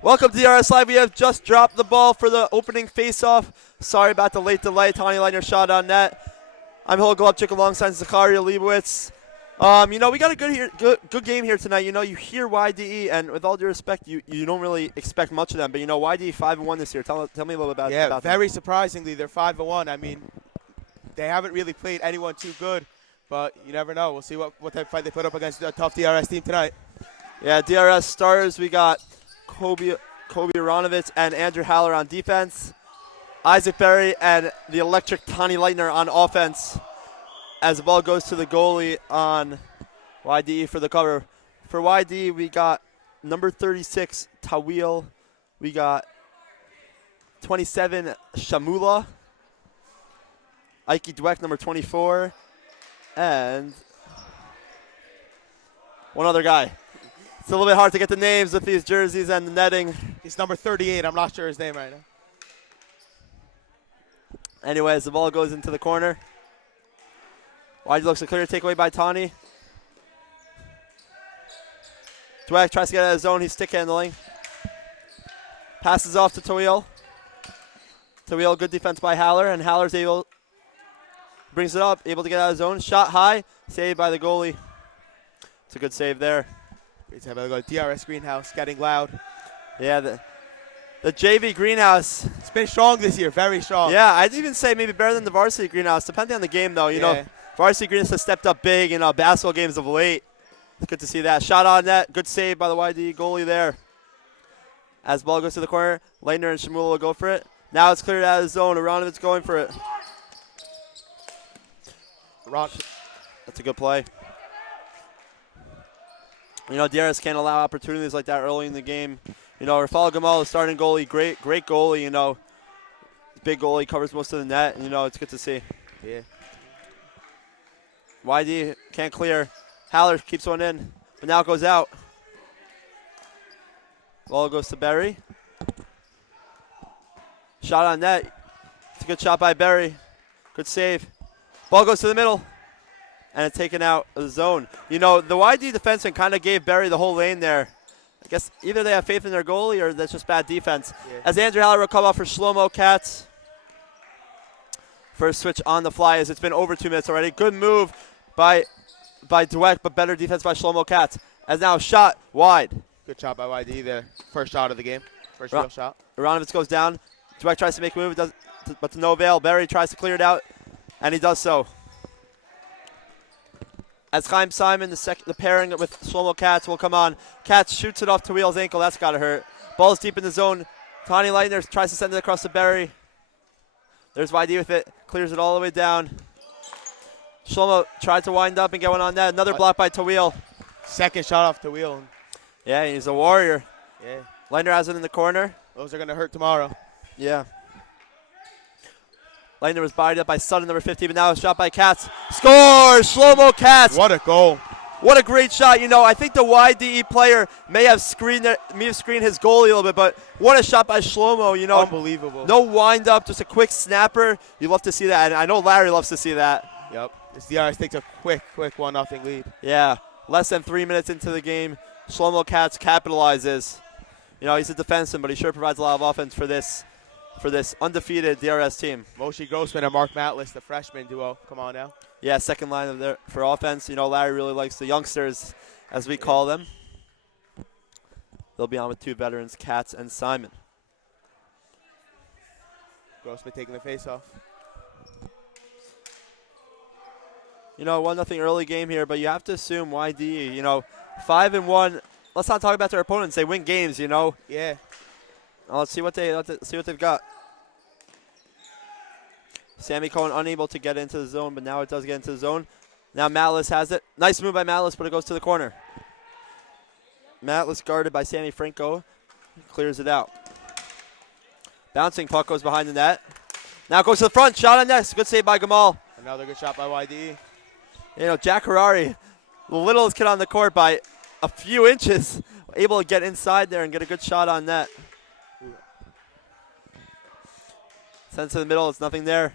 Welcome to DRS Live. We have just dropped the ball for the opening face-off. Sorry about the late delay. Tani Leitner shot on net. I'm Hill Glubchik alongside Zakaria Leibowitz. We got a good game here tonight. You hear YDE, and with all due respect, you don't really expect much of them. But YDE 5-1 this year. Tell me a little about about them. Very surprisingly, they're 5-1. I mean, they haven't really played anyone too good, but you never know. We'll see what type of fight they put up against a tough DRS team tonight. Yeah, DRS starters. We got Kobe Aronovitz and Andrew Haller on defense. Isaac Berry and the electric Tani Leitner on offense. As the ball goes to the goalie on YDE for the cover. For YDE, we got number 36, Tawil. We got 27, Shamula. Ike Dweck, number 24. And one other guy. It's a little bit hard to get the names with these jerseys and the netting. He's number 38. I'm not sure his name right now. Anyways, the ball goes into the corner. YDE looks a clear takeaway by Tani. Dweck tries to get out of his zone. He's stick handling. Passes off to Tawil. Tawil, good defense by Haller, and Haller's brings it up, able to get out of his zone. Shot high, saved by the goalie. It's a good save there. Great save by the goalie. DRS Greenhouse getting loud. Yeah, the JV Greenhouse. It's been strong this year, very strong. Yeah, I'd even say maybe better than the varsity Greenhouse, depending on the game, though. Varsity Greenhouse has stepped up big in basketball games of late. It's good to see that. Shot on net. Good save by the YD goalie there. As the ball goes to the corner, Leitner and Shamula will go for it. Now it's cleared out of the zone. Aronovitz going for it. That's a good play. DRS can't allow opportunities like that early in the game. Rafal Gamal, the starting goalie, great goalie, Big goalie, covers most of the net, and, it's good to see. Yeah. YD can't clear. Haller keeps one in, but now it goes out. Ball goes to Berry. Shot on net. It's a good shot by Berry. Good save. Ball goes to the middle, and it's taken out of the zone. The YD defenseman kind of gave Berry the whole lane there. I guess either they have faith in their goalie or that's just bad defense. Yeah. As Andrew Haller will come off for Shlomo Katz. First switch on the fly as it's been over 2 minutes already. Good move by Dweck, but better defense by Shlomo Katz. As now shot wide. Good shot by YD there. First shot of the game. First real shot. Aronovitz goes down. Dweck tries to make a move, but to no avail. Berry tries to clear it out, and he does so. As Chaim Simon, the pairing with Shlomo Katz will come on. Katz shoots it off to Wheel's ankle. That's got to hurt. Ball's deep in the zone. Tani Leitner tries to send it across to Berry. There's YD with it. Clears it all the way down. Shlomo tried to wind up and get one on net. Another block by Tawil. Second shot off Tawil. Yeah, he's a warrior. Yeah. Leitner has it in the corner. Those are going to hurt tomorrow. Yeah. Leitner was bodied up by Sutton, number 50, but now it's shot by Katz. Scores! Shlomo Katz! What a goal. What a great shot. I think the YDE player may have screened his goalie a little bit, but what a shot by Shlomo. Unbelievable. No wind up, just a quick snapper. You love to see that, and I know Larry loves to see that. Yep. This DRS takes a quick 1-0 lead. Yeah. Less than 3 minutes into the game, Shlomo Katz capitalizes. He's a defenseman, but he sure provides a lot of offense for this undefeated DRS team. Moshe Grossman and Mark Matlis, the freshman duo. Come on now. Yeah, second line for offense. Larry really likes the youngsters, as we call them. They'll be on with two veterans, Katz and Simon. Grossman taking the face off. 1-0 early game here, but you have to assume YD, 5-1. Let's not talk about their opponents. They win games, Yeah. Let's see what they've got. Sammy Cohen unable to get into the zone, but now it does get into the zone. Now Matlis has it. Nice move by Matlis, but it goes to the corner. Matlis guarded by Sammy Franco. Clears it out. Bouncing puck goes behind the net. Now it goes to the front. Shot on net. Good save by Gamal. Another good shot by YD. Jack Harari, the littlest kid on the court by a few inches, able to get inside there and get a good shot on net. Sends to the middle. It's nothing there.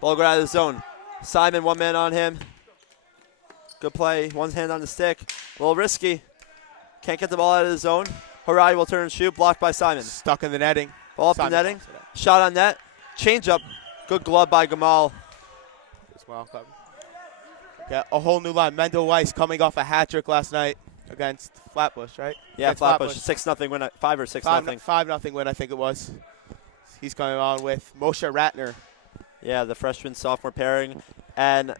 Ball go out of the zone. Simon, one man on him. Good play. One hand on the stick. A little risky. Can't get the ball out of the zone. Harai will turn and shoot. Blocked by Simon. Stuck in the netting. Ball up the netting. Shot on net. Change up. Good glove by Gamal. Got a whole new line. Mendel Weiss coming off a hat trick last night against Flatbush, right? Yeah, Flatbush. 6-0 win. 5 or 6-0. 5-0 win, I think it was. He's coming on with Moshe Ratner. Yeah, the freshman sophomore pairing. And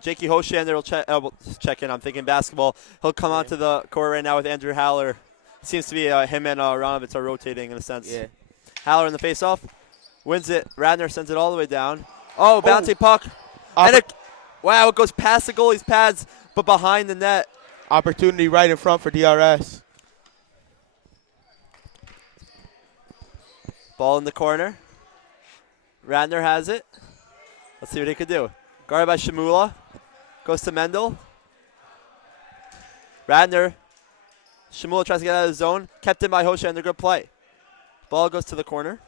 Jakey Hoshander will check in. I'm thinking basketball. He'll come onto the court right now with Andrew Haller. Seems to be him and Ronovitz are rotating in a sense. Yeah. Haller in the face-off. Wins it. Ratner sends it all the way down. Oh, bouncing puck. And wow, it goes past the goalie's pads, but behind the net. Opportunity right in front for DRS. Ball in the corner. Ratner has it. Let's see what he could do. Guarded by Shamula. Goes to Mendel. Ratner. Shamula tries to get out of the zone. Kept in by Hoshander. Good play. Ball goes to the corner.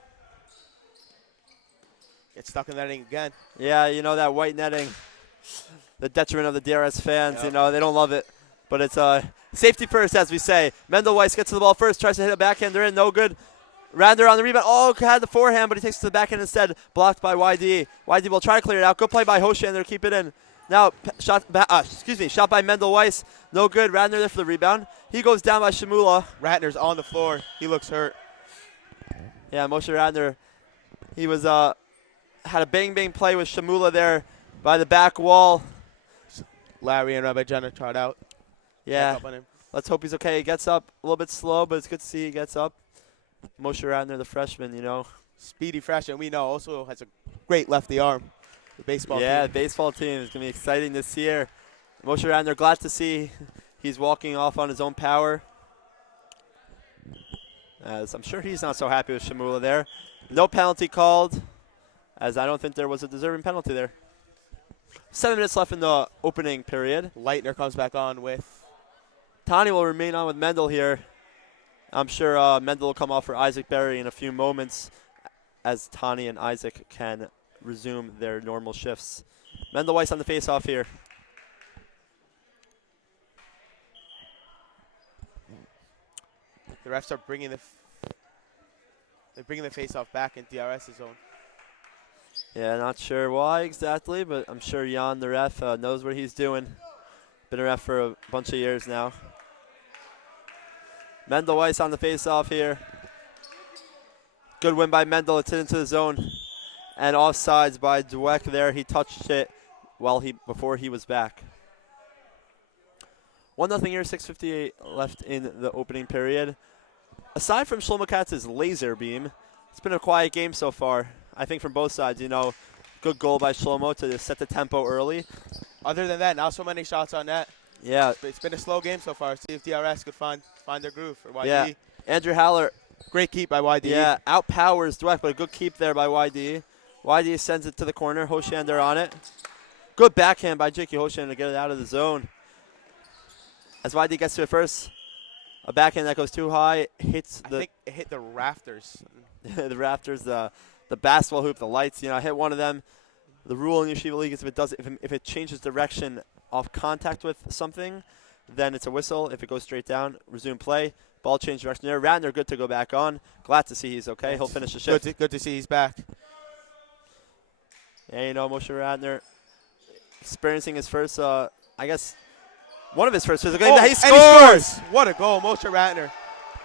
Gets stuck in the netting again. Yeah, you know that white netting. The detriment of the DRS fans. Yep. You know, they don't love it. But it's safety first, as we say. Mendel Weiss gets to the ball first. Tries to hit a backhander in. No good. Ratner on the rebound. Oh, had the forehand, but he takes it to the backhand instead. Blocked by YD. YD will try to clear it out. Good play by Hoshander. Keep it in. Now, shot by Mendel Weiss. No good. Ratner there for the rebound. He goes down by Shamula. Ratner's on the floor. He looks hurt. Yeah, Moshe Ratner. He was had a bang play with Shamula there by the back wall. Larry and Rabbi Jenna tried out. Yeah. Let's hope he's okay. He gets up a little bit slow, but it's good to see he gets up. Moshe Ratner, the freshman, you know. Speedy freshman, we know, also has a great lefty arm. The baseball team. Yeah, the baseball team is going to be exciting this year. Moshe Ratner, glad to see he's walking off on his own power. As I'm sure he's not so happy with Shamula there. No penalty called, as I don't think there was a deserving penalty there. 7 minutes left in the opening period. Leitner comes back on with. Tani will remain on with Mendel here. I'm sure Mendel will come off for Isaac Berry in a few moments as Tani and Isaac can resume their normal shifts. Mendel Weiss on the face-off here. The refs are bringing the face-off back in DRS's zone. Yeah, not sure why exactly, but I'm sure Jan, the ref, knows what he's doing. Been a ref for a bunch of years now. Mendel Weiss on the face-off here. Good win by Mendel. It's hit into the zone. And offsides by Dweck there. He touched it before he was back. 1-0 here, 6:58 left in the opening period. Aside from Shlomo Katz's laser beam, it's been a quiet game so far. I think from both sides, you know, good goal by Shlomo to set the tempo early. Other than that, not so many shots on net. Yeah. It's been a slow game so far. See if DRS could find their groove for YD. Yeah. Andrew Haller. Great keep by YD. Yeah, outpowers Dweck, but a good keep there by YD. YD sends it to the corner. Hoshander on it. Good backhand by Jakey Hoshander to get it out of the zone. As YD gets to it first, a backhand that goes too high hits the. I think it hit the rafters. The rafters, the basketball hoop, the lights. You know, I hit one of them. The rule in Yeshiva League is if it changes direction off contact with something, then it's a whistle. If it goes straight down, resume play. Ball change direction there. Ratner good to go back on. Glad to see he's okay. He'll finish the shift. Good to see he's back. Yeah, you know, Moshe Ratner experiencing his first, I guess, one of his first physical games. He scores! What a goal, Moshe Ratner.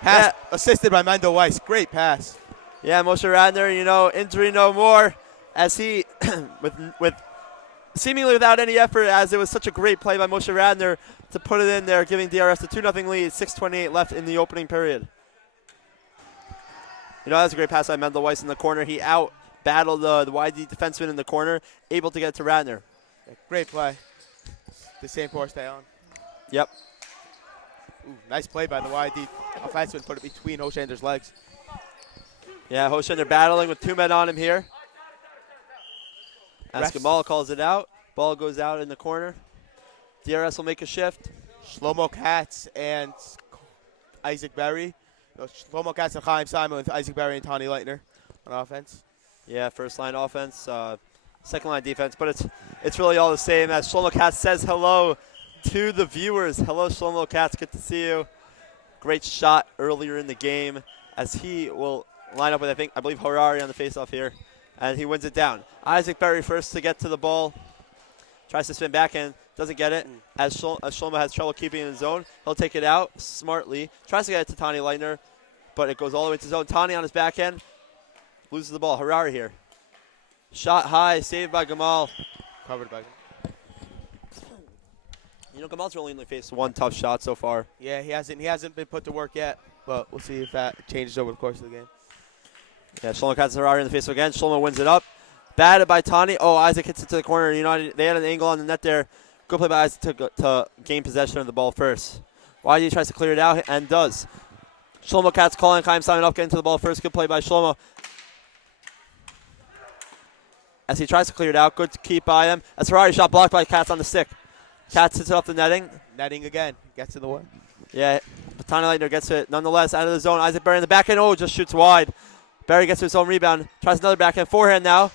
Pass assisted by Mendel Weiss. Great pass. Yeah, Moshe Ratner, you know, injury no more, as he, with seemingly without any effort, as it was such a great play by Moshe Ratner to put it in there, giving DRS a 2-0 lead, 6:28 left in the opening period. You know, that was a great pass by Mendel Weiss in the corner. He out-battled the YD defenseman in the corner, able to get to Ratner. Great play. The same poor stay on. Yep. Ooh, nice play by the YD offenseman, put it between Hoshander's legs. Yeah, Hoshander battling with 2 men on him here. Gamal calls it out. Ball goes out in the corner. DRS will make a shift. Shlomo Katz and Isaac Berry. No, Shlomo Katz and Chaim Simon with Isaac Berry and Tani Leitner on offense. Yeah, first line offense, second line defense, but it's really all the same. As Shlomo Katz says hello to the viewers. Hello, Shlomo Katz. Good to see you. great shot earlier in the game as he will line up with, I believe, Harari on the faceoff here. And he wins it down. Isaac Berry first to get to the ball. Tries to spin back in. Doesn't get it. As Shlomo has trouble keeping it in zone, he'll take it out smartly. Tries to get it to Tani Leitner, but it goes all the way to zone. Tani on his back end. Loses the ball. Harari here. Shot high. Saved by Gamal. Covered by. You know, Gamal's only faced one tough shot so far. Yeah, he hasn't been put to work yet, but we'll see if that changes over the course of the game. Yeah, Shlomo catches Harari in the face again. Shlomo wins it up. Batted by Tani. Oh, Isaac hits it to the corner. You know, they had an angle on the net there. Good play by Isaac to gain possession of the ball first. YD tries to clear it out and does. Shlomo Katz calling Chaim Simon up, getting to the ball first. Good play by Shlomo. As he tries to clear it out, good keep by him. As Harari shot blocked by Katz on the stick. Katz hits it off the netting. Netting again. Gets to the one. Yeah, but Tani Leitner gets it nonetheless out of the zone. Isaac Berry in the back end. Oh, just shoots wide. Berry gets to his own rebound. Tries another backhand forehand now.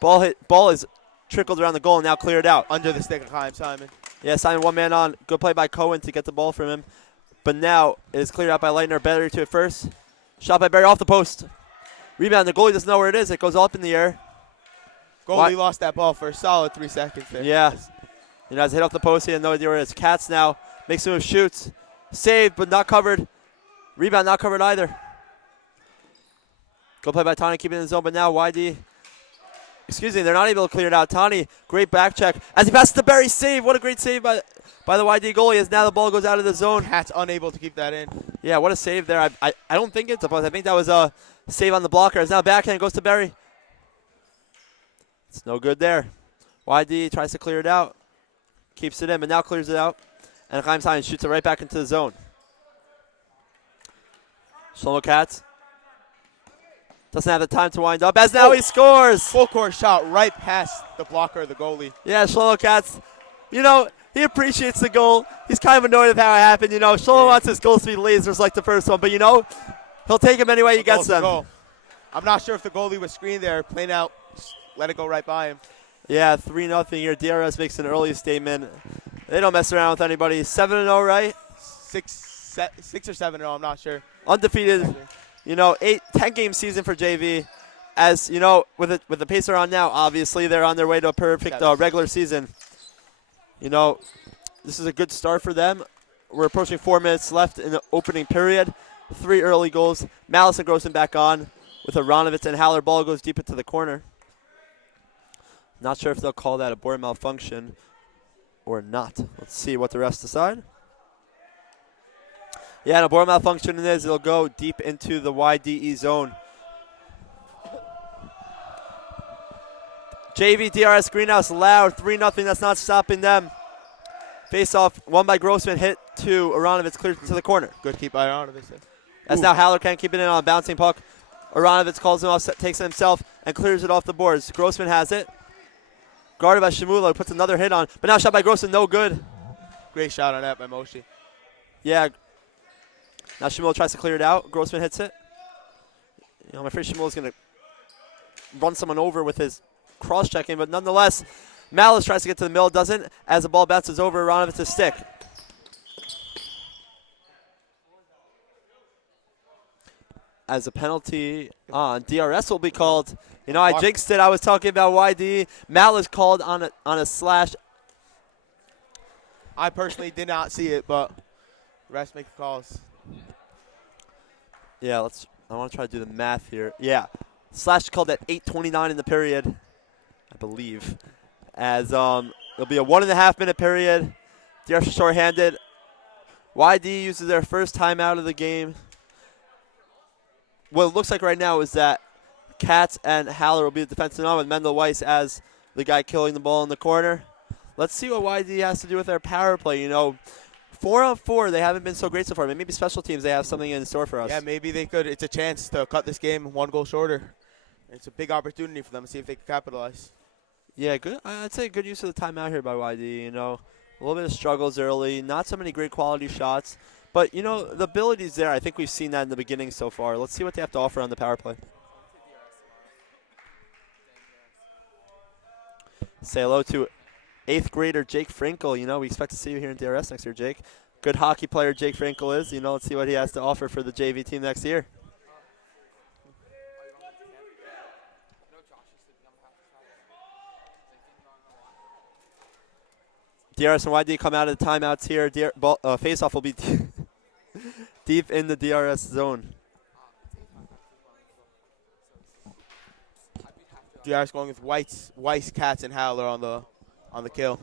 Ball is trickled around the goal and now cleared out. Under the stick of Chaim Simon. Yeah, Simon one man on. Good play by Cohen to get the ball from him. But now it is cleared out by Leitner. Berry to it first. Shot by Berry off the post. Rebound. The goalie doesn't know where it is. It goes up in the air. Goalie lost that ball for a solid 3 seconds there. Yeah. You know, as it hit off the post, he had no idea where it is. Katz now makes a move, shoots. Saved, but not covered. Rebound not covered either. Good play by Tani, keeping it in the zone, but now YD. Excuse me, they're not able to clear it out. Tani, great back check. As he passes to Berry, save. What a great save by the YD goalie as now the ball goes out of the zone. Katz unable to keep that in. Yeah, what a save there. I don't think it's a post. I think that was a save on the blocker. As now backhand goes to Berry. It's no good there. YD tries to clear it out. Keeps it in, but now clears it out. And Chaim Simon shoots it right back into the zone. Shlomo Katz doesn't have the time to wind up, as now he scores. Full court shot right past the blocker of the goalie. Yeah, Shlomo Katz, you know, he appreciates the goal. He's kind of annoyed with how it happened. You know, Shlomo wants his goals to be lasers like the first one, but, you know, he'll take them anyway he gets them. Goal. I'm not sure if the goalie was screened there, plain out, let it go right by him. Yeah, 3-0 here. DRS makes an early statement. They don't mess around with anybody. 7-0, right? 6 or 7-0, I'm not sure. Undefeated. You know, 10-game season for JV. As, you know, with the pace they're on now, obviously they're on their way to a perfect regular season. You know, this is a good start for them. We're approaching 4 minutes left in the opening period. 3 early goals. Malice and Grossman back on with Aronovitz and Haller. Ball goes deep into the corner. Not sure if they'll call that a board malfunction or not. Let's see what the refs decide. Yeah, and a board malfunction it is. It'll go deep into the YDE zone. JV DRS Greenhouse loud, 3-0. That's not stopping them. Face off, won by Grossman, hit to Aronovitz, cleared to the corner. Good keep by Aronovitz. As now Haller can't keep it in on a bouncing puck. Aronovitz calls him off, takes it himself, and clears it off the boards. Grossman has it. Guarded by Shimula, who puts another hit on. But now shot by Grossman, no good. Great shot on that by Moshi. Yeah. Now Shimula tries to clear it out. Grossman hits it. You know, I'm afraid Shimula's going to run someone over with his cross-checking, but nonetheless, Malice tries to get to the middle, doesn't, as the ball bounces over Aronovitz's stick. As a penalty on DRS will be called. You know, I jinxed it. I was talking about YD. Malice called on a slash. I personally did not see it, but refs make the calls. Yeah, I want to try to do the math here. Yeah, slash called at 8:29 in the period, I believe. As it'll be a 1.5 minute period. DRS shorthanded. YD uses their first timeout of the game. What it looks like right now is that Katz and Haller will be the defensive on with Mendel Weiss as the guy killing the ball in the corner. Let's see what YD has to do with their power play. You know, 4-on-4, they haven't been so great so far. Maybe special teams, they have something in store for us. Yeah, maybe they could. It's a chance to cut this game 1 goal shorter. It's a big opportunity for them to see if they can capitalize. Yeah, good. I'd say good use of the timeout here by YD. You know, a little bit of struggles early, not so many great quality shots. But, you know, the ability's there. I think we've seen that in the beginning so far. Let's see what they have to offer on the power play. Say hello to 8th grader Jake Frankel. You know, we expect to see you here in DRS next year, Jake. good hockey player Jake Frankel is. You know, let's see what he has to offer for the JV team next year. DRS and YD come out of the timeouts here. Face-off will be deep in the DRS zone. DRS going with Weiss, Katz, and Howler on the kill.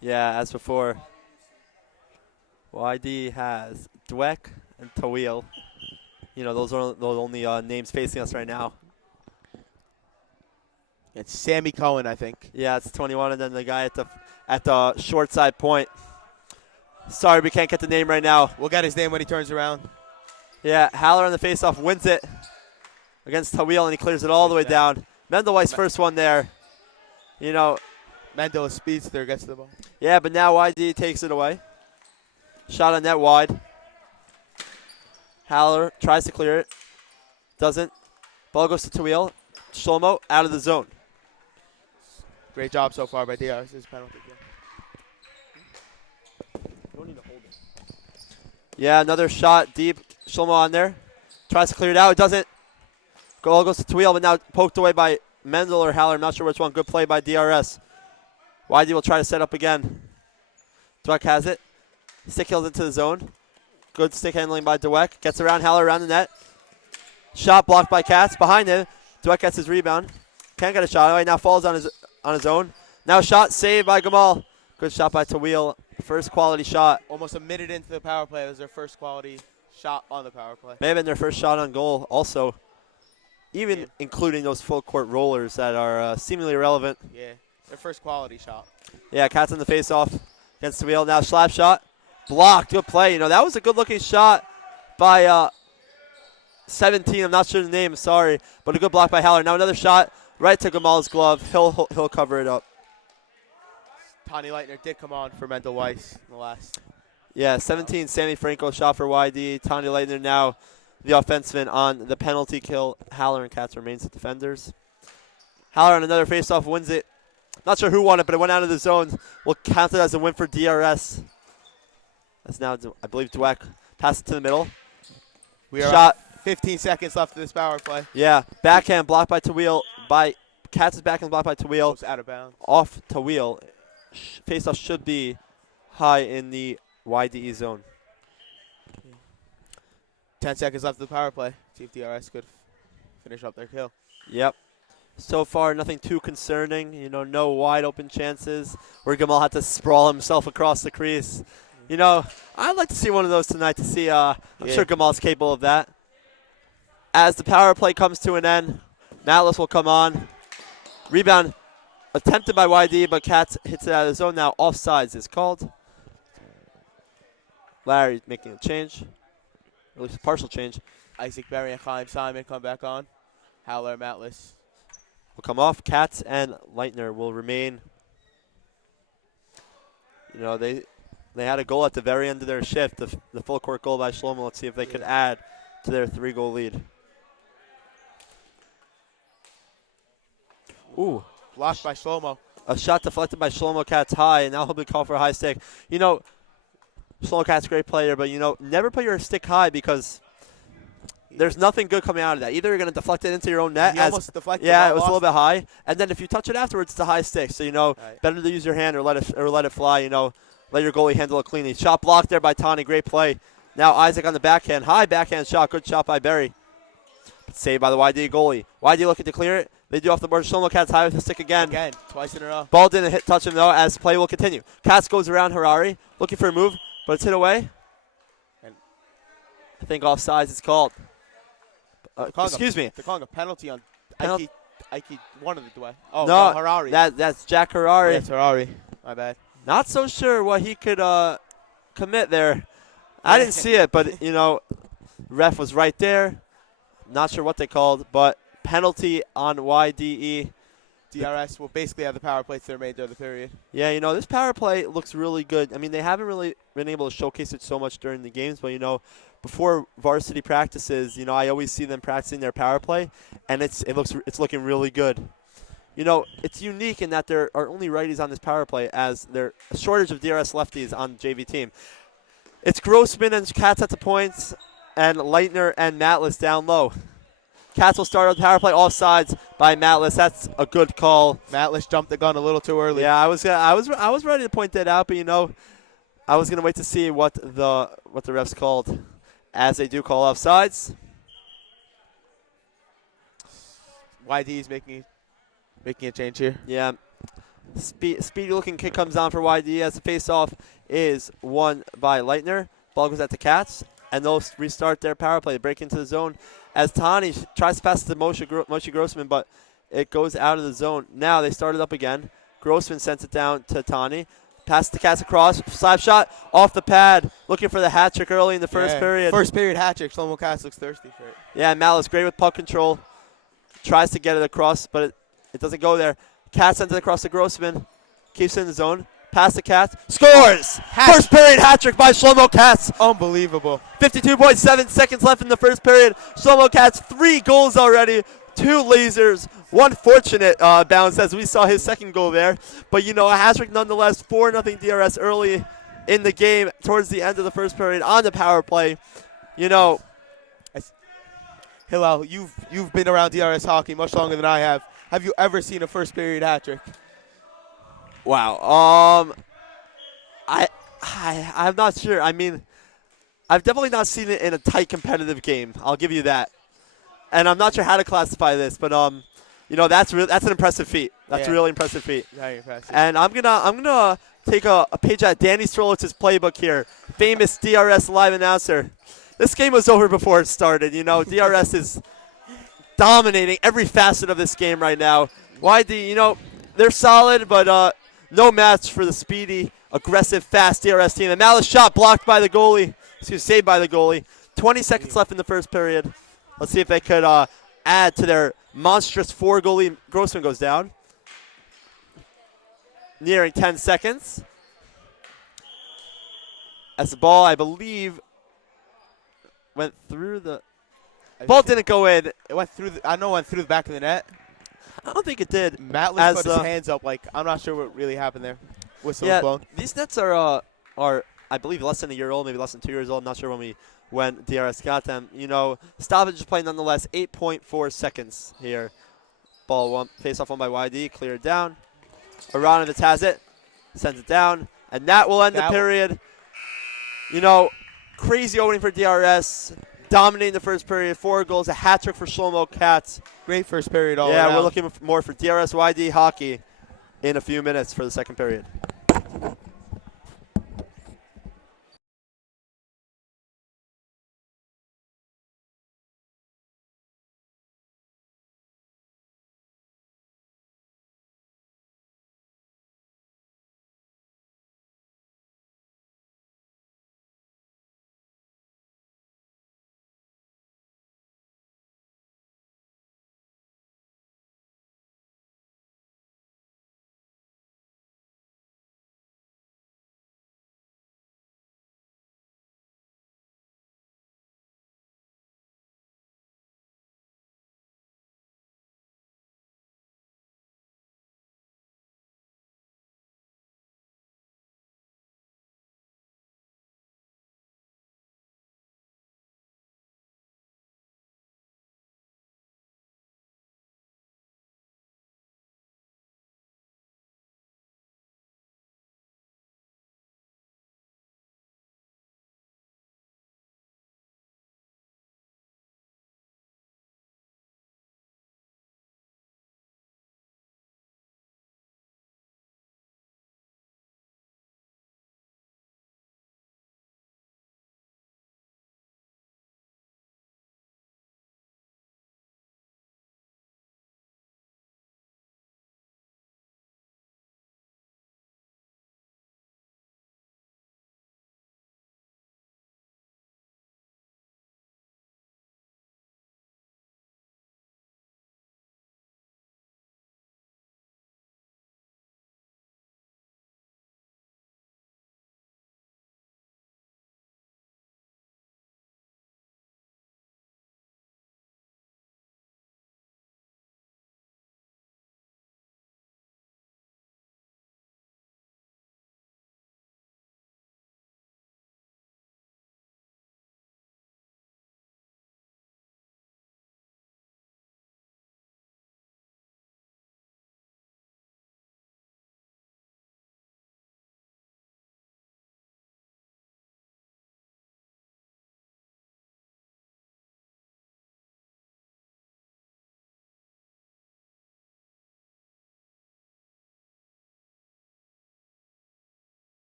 Yeah, as before. YD has Dweck and Tawil. You know, those are the only names facing us right now. It's Sammy Cohen, I think. Yeah, it's 21, and then the guy at the short side point. Sorry, we can't get the name right now. We'll get his name when he turns around. Yeah, Haller on the faceoff wins it against Tawil, and he clears it all the way down. Mendelweis first one there. You know. Mendel, a speedster, gets the ball. Yeah, but now YD takes it away. Shot on net wide. Haller tries to clear it. Doesn't. Ball goes to Tawil. Shlomo out of the zone. Great job so far by DRS. This penalty kill. Don't need to hold it. Yeah, another shot deep. Shlomo on there. Tries to clear it out. It doesn't. Ball goes to Tawil, but now poked away by Mendel or Haller. I'm not sure which one. Good play by DRS. YD will try to set up again. Dweck has it. Stick heels into the zone. Good stick handling by Dweck. Gets around Haller around the net. Shot blocked by Katz. Behind him. Dweck gets his rebound. Can't get a shot away. Now falls on his own. Now shot saved by Gamal. Good shot by Tawil. First quality shot. Almost a minute into the power play. It was their first quality shot on the power play. May have been their first shot on goal also. Even including those full court rollers that are seemingly irrelevant. Yeah, their first quality shot. Yeah, Katz on the face-off against Tawil. Now slap shot. Blocked. Good play. You know, that was a good-looking shot by 17. I'm not sure the name. Sorry. But a good block by Haller. Now another shot right to Gamal's glove. He'll cover it up. Tony Leitner did come on for Mendel Weiss in the last. Yeah, 17, Sammy Franco shot for YD. Tony Leitner now the offenseman on the penalty kill. Haller and Katz remains the defenders. Haller on another faceoff wins it. Not sure who won it, but it went out of the zone. We'll count it as a win for DRS. That's now, I believe, Dweck. Pass it to the middle. We are shot. 15 seconds left of this power play. Yeah, backhand blocked by Tawil. Katz's backhand blocked by Tawil. Goes out of bounds. Off Tawil. Faceoff should be high in the YDE zone. 10 seconds left of the power play. See if DRS could finish up their kill. Yep. So far, nothing too concerning. You know, no wide open chances where Gamal had to sprawl himself across the crease. You know, I'd like to see one of those tonight to see. I'm sure Gamal's capable of that. As the power play comes to an end, Matlis will come on. Rebound attempted by YD, but Katz hits it out of the zone. Now offsides is called. Larry making a change, at least a partial change. Isaac Berry and Chaim Simon come back on. Howler, Matlis will come off. Katz and Leitner will remain. You know, they had a goal at the very end of their shift, the full court goal by Shlomo. Let's see if they could add to their 3-goal lead. Ooh. Blocked by Shlomo. A shot deflected by Shlomo Katz high, and now he'll be called for a high stick. You know, Shlomo Katz, great player, but, you know, never put your stick high because there's nothing good coming out of that. Either you're going to deflect it into your own net. He almost deflected. Yeah, it was a little bit high. And then if you touch it afterwards, it's a high stick. So, you know, better to use your hand or let it fly, you know. Let your goalie handle it cleanly. Shot blocked there by Tani. Great play. Now Isaac on the backhand. High backhand shot. Good shot by Berry. But saved by the YD goalie. YD looking to clear it. They do off the board. Shlomo Katz high with the stick again. Again, twice in a row. Ball didn't touch him, though, as play will continue. Katz goes around Harari, looking for a move, but it's hit away. And I think offsides is called. Excuse me. They're calling a penalty on Ike, one of the way. Oh, no, Harari. That's Jack Harari. That's Harari. My bad. Not so sure what he could commit there. I didn't see it, but, you know, ref was right there. Not sure what they called, but penalty on YDE. DRS will basically have the power play to the remainder of the period. Yeah, you know, this power play looks really good. I mean, they haven't really been able to showcase it so much during the games, but, you know, before varsity practices, you know, I always see them practicing their power play, and it's looking really good. you know, it's unique in that there are only righties on this power play, as there's a shortage of DRS lefties on the JV team. It's Grossman and Katz at the points, and Leitner and Matlis down low. Katz will start on the power play, offsides by Matlis. That's a good call. Matlis jumped the gun a little too early. Yeah, I was ready to point that out, but you know, I was gonna wait to see what the refs called, as they do call offsides. YD is making a change here. Yeah, speedy looking kick comes on for YD as the face-off is won by Leitner. Ball goes out to Katz, and they'll restart their power play. They break into the zone as Tani tries to pass it to Moshe Grossman, but it goes out of the zone. Now they start it up again. Grossman sends it down to Tani. Pass to Katz across. Slap shot off the pad. Looking for the hat trick early in the first period. First period hat trick. Shlomo Katz looks thirsty for it. Yeah, Malice great with puck control. Tries to get it across, but it doesn't go there. Katz sends it across to Grossman. Keeps it in the zone. Pass to Katz. Scores! First period hat trick by Shlomo Katz. Unbelievable. 52.7 seconds left in the first period. Shlomo Katz, 3 goals already. 2 lasers. 1 fortunate bounce as we saw his second goal there. But, you know, a hat trick nonetheless. 4-0 DRS early in the game towards the end of the first period on the power play. You know, Hillel, you've been around DRS hockey much longer than I have. Have you ever seen a first period hat trick? wow. I'm not sure. I mean, I've definitely not seen it in a tight competitive game. I'll give you that. And I'm not sure how to classify this, but you know, that's an impressive feat. That's a really impressive feat. Very impressive. And I'm gonna take a page out of Danny Strolitz's playbook here. Famous DRS live announcer. This game was over before it started. You know, DRS is dominating every facet of this game right now. YD, you know, they're solid, but no match for the speedy, aggressive, fast DRS team. The Malice shot blocked by the goalie. Saved by the goalie. 20 seconds left in the first period. Let's see if they could add to their monstrous 4 goalie. Grossman goes down. Nearing 10 seconds. As the ball, I believe, went through the... Ball didn't go in. It went through. I know it went through the back of the net. I don't think it did. Matlis put his hands up. Like, I'm not sure what really happened there. Whistle was blown. These nets are I believe less than a year old, maybe less than 2 years old. I'm not sure when DRS got them. You know, stoppage play nonetheless. 8.4 seconds here. Ball one, face off one by YD, cleared down. Aronovitz has it, sends it down, and that will end the period. You know, crazy opening for DRS. Dominating the first period, 4 goals, a hat trick for Shlomo Katz. Great first period all around. Yeah, we're looking more for DRS YD hockey in a few minutes for the second period.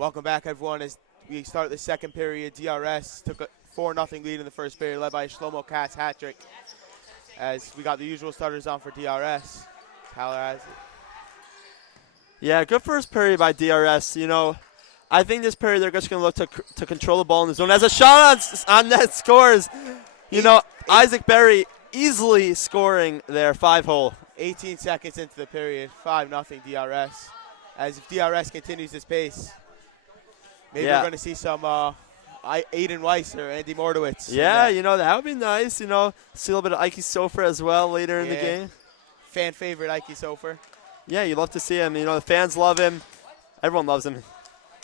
Welcome back, everyone. As we start the second period, DRS took a 4-0 lead in the first period, led by Shlomo Katz hat trick. As we got the usual starters on for DRS. Tyler has it. Yeah, good first period by DRS. You know, I think this period they're just going to look to control the ball in the zone. As a shot on net scores, you know, Isaac Berry easily scoring their 5-hole. 18 seconds into the period, 5-0 DRS. As if DRS continues this pace, maybe we're going to see some Aiden Weiss or Andy Mordowitz. Yeah, you know, that would be nice. You know, see a little bit of Ike Sofer as well later in the game. Fan favorite Ike Sofer. Yeah, you love to see him. You know, the fans love him. Everyone loves him.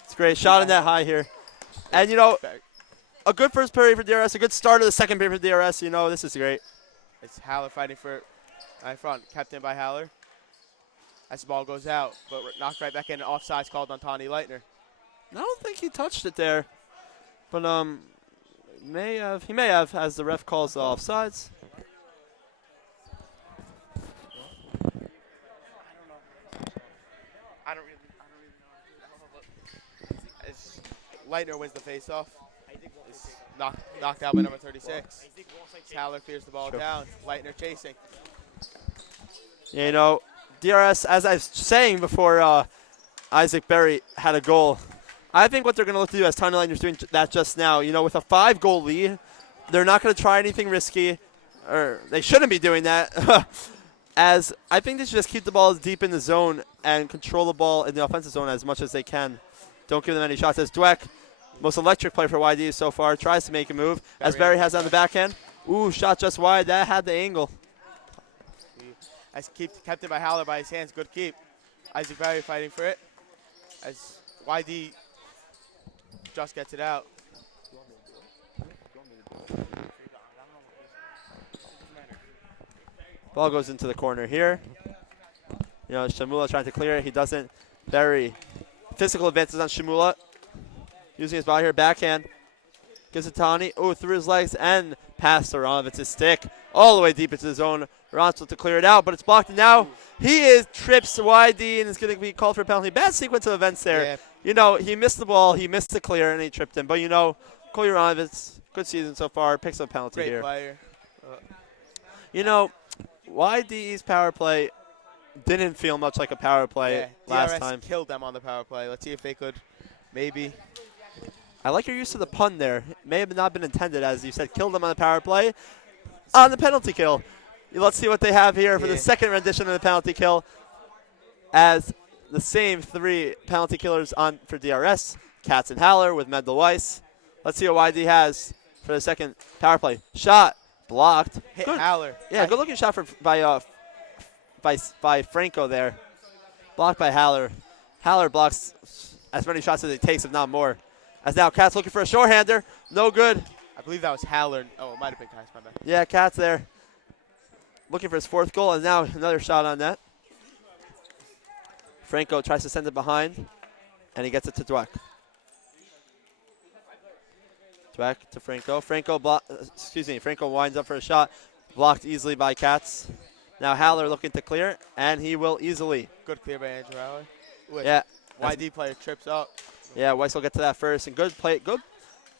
It's great. Shot in that high here. And, you know, a good first period for DRS, a good start of the second period for DRS. You know, this is great. It's Haller fighting for in front, kept in by Haller. As the ball goes out, but knocked right back in. Offsides called on Tawny Leitner. I don't think he touched it there. But he may have, as the ref calls the offsides. I don't really know. As Leitner wins the face-off. He's knocked out by number 36. Haller clears the ball down. Leitner chasing. You know, DRS, as I was saying before Isaac Berry had a goal, I think what they're going to look to do, as Tawny Leitner's doing that just now, you know, with a 5-goal lead, they're not going to try anything risky, or they shouldn't be doing that, as I think they should just keep the ball deep in the zone and control the ball in the offensive zone as much as they can. Don't give them any shots. As Dweck, most electric player for YD so far, tries to make a move, as Berry has on the backhand. Ooh, shot just wide. That had the angle. As kept it by Haller by his hands. Good keep. Isaac Berry fighting for it. As YD just gets it out. Ball goes into the corner here. You know, Shamula trying to clear it. He doesn't. Berry. Physical advances on Shamula. Using his ball here. Backhand. Gives it to Tawny. Oh, through his legs and past Aronovitz's stick. All the way deep into the zone. Aronovitz to clear it out, but it's blocked. And now he trips YD and is going to be called for a penalty. Bad sequence of events there. Yeah. You know, he missed the ball. He missed the clear, and he tripped him. But, you know, Cole Aronovitz, good season so far. Picks up a penalty here. Great player. You know, YD's power play didn't feel much like a power play last time. DRS killed them on the power play. Let's see if they could maybe. I like your use of the pun there. It may have not been intended, as you said, kill them on the power play. On the penalty kill. Let's see what they have here for the second rendition of the penalty kill, as the same 3 penalty killers on for DRS. Katz and Haller with Mendel Weiss. Let's see what YD has for the second power play. Shot. Blocked. Hit Haller. Yeah, good looking shot by Franco there. Blocked by Haller. Haller blocks as many shots as he takes, if not more. As now Katz looking for a shorthander. No good. I believe that was Haller. Oh, it might have been Katz, my bad. Yeah, Katz there. Looking for his 4th goal, and now another shot on net. Franco tries to send it behind, and he gets it to Dweck. Dweck to Franco. Franco winds up for a shot. Blocked easily by Katz. Now Haller looking to clear, and he will easily. Good clear by Andrew Haller. Yeah. YD player trips up. Yeah, Weiss will get to that first, and good play. Good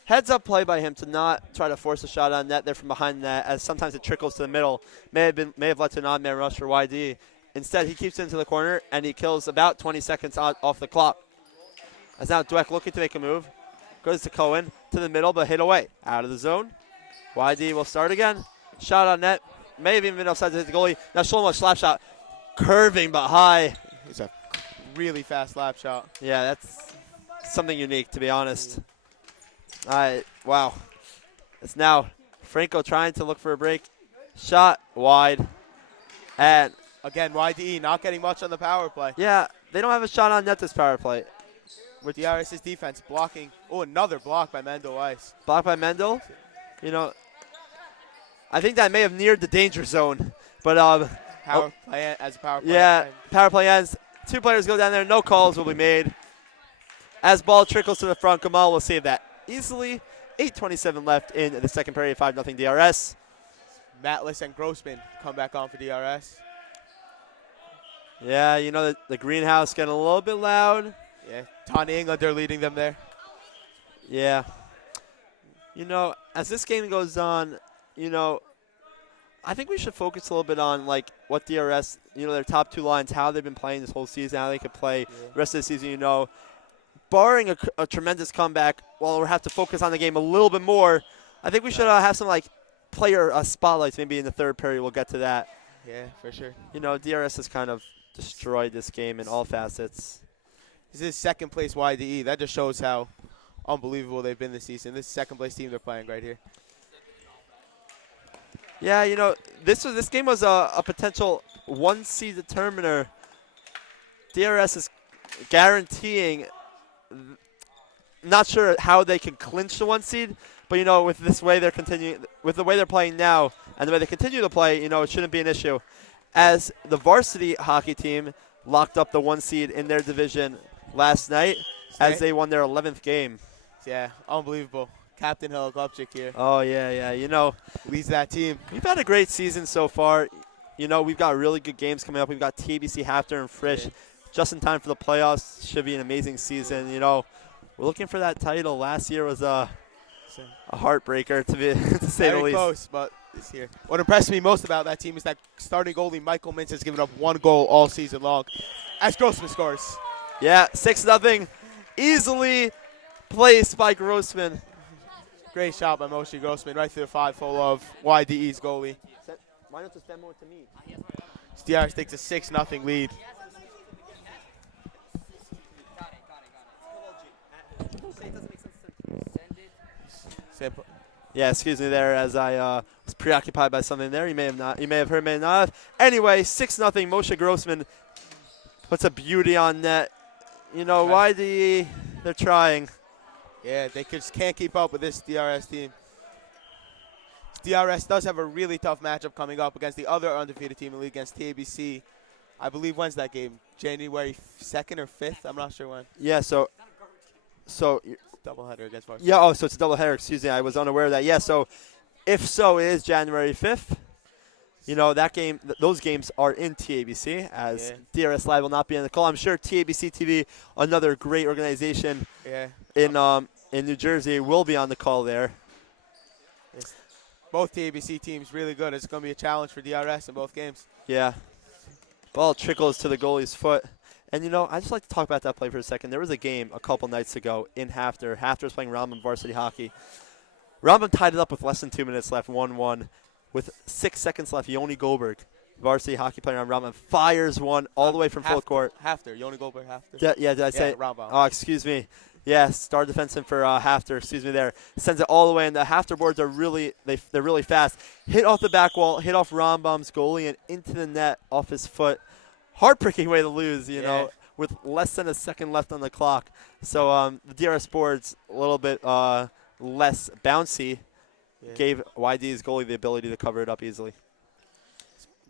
heads-up play by him to not try to force a shot on net there from behind that, as sometimes it trickles to the middle. May have led to an odd-man rush for YD. Instead, he keeps it into the corner, and he kills about 20 seconds off the clock. As now Dweck looking to make a move. Goes to Cohen, to the middle, but hit away. Out of the zone. YD will start again. Shot on net. May have even been offside to hit the goalie. Now Shlomo, slap shot. Curving, but high. It's a really fast lap shot. Yeah, that's something unique, to be honest. Wow. It's now Franco trying to look for a break. Shot wide. And again, YDE not getting much on the power play. Yeah, they don't have a shot on net this power play. With DRS's defense blocking. Oh, another block by Mendel Weiss. Blocked by Mendel. You know, I think that may have neared the danger zone. But power play as a power play. Yeah, power play ends. 2 players go down there. No calls will be made. As ball trickles to the front, Gamal will save that easily. 8:27 left in the second period. 5-0 DRS. Matlis and Grossman come back on for DRS. Yeah, you know, the greenhouse getting a little bit loud. Yeah, Tawny England are leading them there. Yeah. As this game goes on, I think we should focus a little bit on like what DRS, their top two lines, how they've been playing this whole season, how they could play the rest of the season. Barring a tremendous comeback, while we'll have to focus on the game a little bit more, I think we should have some like player spotlights maybe in the third period. We'll get to that. Yeah, for sure. DRS has kind of destroyed this game in all facets. This is second place YDE. That just shows how unbelievable they've been this season. This is second place team they're playing right here. Yeah, this game was a potential 1-seed determiner. DRS is guaranteeing. Not sure how they can clinch the 1 seed, but with this way they're continuing, with the way they're playing now, and the way they continue to play, it shouldn't be an issue. As the varsity hockey team locked up the 1 seed in their division last night, as they won their 11th game. Yeah, unbelievable. Captain Helikopchik here. Oh yeah. Leads that team. We've had a great season so far. We've got really good games coming up. We've got TBC, Hafter, and Frisch just in time for the playoffs. Should be an amazing season. We're looking for that title. Last year was a heartbreaker to say the Very least. close, but this year. What impressed me most about that team is that starting goalie Michael Mintz has given up 1 goal all season long, as Grossman scores. Yeah, 6-0, easily placed by Grossman. Great shot by Moshe Grossman, right through the 5 full of YDE's goalie. Why not just send more to me? DRS takes a 6-0 lead. Yeah, excuse me there as I was preoccupied by something there. You may have heard, may not have. Anyway, 6-0, Moshe Grossman puts a beauty on net. YDE, they're trying. Yeah, they just can't keep up with this DRS team. DRS does have a really tough matchup coming up against the other undefeated team in the league, against TABC. I believe when's that game? January 2nd or 5th? I'm not sure when. Yeah, so Doubleheader against Varsity. Yeah, so it's a doubleheader. Excuse me, I was unaware of that. Yeah, so if so, it is January 5th. That game, those games are in TABC, as DRS Live will not be on the call. I'm sure TABC TV, another great organization in New Jersey, will be on the call there. Both TABC teams really good. It's going to be a challenge for DRS in both games. Yeah. Ball trickles to the goalie's foot. And, I'd just like to talk about that play for a second. There was a game a couple nights ago in Hafter. Hafter was playing Rambam varsity hockey. Rambam tied it up with less than 2 minutes left, 1-1. With 6 seconds left, Yoni Goldberg, varsity hockey player on Rambam, fires one all the way from full court. Hafter, Yoni Goldberg, Hafter. Did I say? Rambam. Oh, excuse me. Yeah, star defenseman for Hafter, excuse me there. Sends it all the way, and the Hafter boards are they're really fast. Hit off the back wall, hit off Rambam's goalie, and into the net off his foot. Heartbreaking way to lose, with less than a second left on the clock. So the DRS boards a little bit less bouncy, gave YD's goalie the ability to cover it up easily.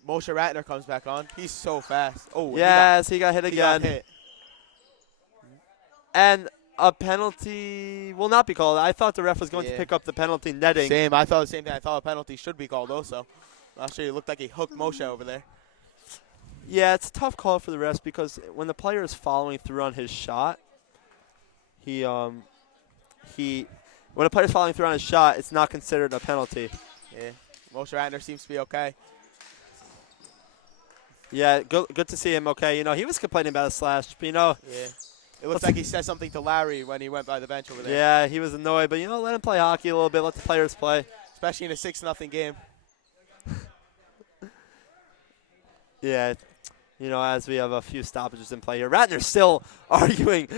Moshe Ratner comes back on. He's so fast. Oh, yes, he got hit again. He got hit. And a penalty will not be called. I thought the ref was going to pick up the penalty netting. Same. I thought the same thing. I thought a penalty should be called also. Not sure. It looked like he hooked Moshe over there. Yeah, it's a tough call for the refs because when the player is following through on his shot, when a player is following through on his shot, it's not considered a penalty. Yeah. Moshe Ratner seems to be okay. Yeah, good to see him okay. He was complaining about a slash, but Yeah. It looks like he said something to Larry when he went by the bench over there. Yeah, he was annoyed, but let him play hockey a little bit, let the players play. Especially in a 6-0 game. Yeah. As we have a few stoppages in play here. Ratner's still arguing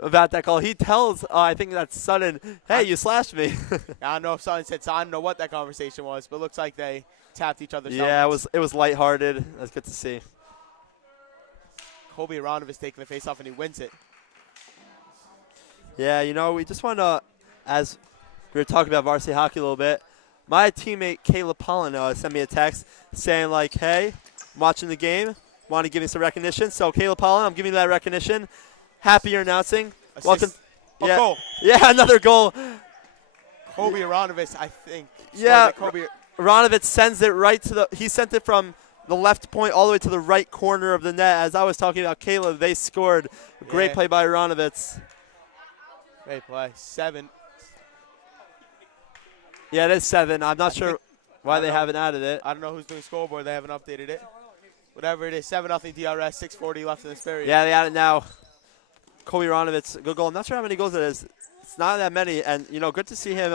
about that call. He tells, I think that's Sutton, hey, you slashed me. I don't know if Sutton said so. I don't know what that conversation was, but it looks like they tapped each other's Yeah, helmets. it was lighthearted. That's good to see. Kobe Aronov is taking the face off, and he wins it. Yeah, we just want to, as we were talking about varsity hockey a little bit, my teammate Caleb Pollen sent me a text saying, like, hey, I'm watching the game. Want to give me some recognition. So, Caleb Pollen, I'm giving you that recognition. Happy you're announcing. Assist. Welcome. Yeah. Goal. Yeah, another goal. Kobe Aronovich, I think. Yeah. Kobe Aronovich sends it right to he sent it from the left point all the way to the right corner of the net. As I was talking about Caleb, they scored. Great play by Aronovitz. Great play. 7. Yeah, it is 7. I'm not sure why they haven't added it. I don't know who's doing scoreboard. They haven't updated it. Whatever it is, 7-0 DRS, 6:40 left in this period. Yeah, they add it now. Kobe Aronovitz, good goal. I'm not sure how many goals it is. It's not that many, and, good to see him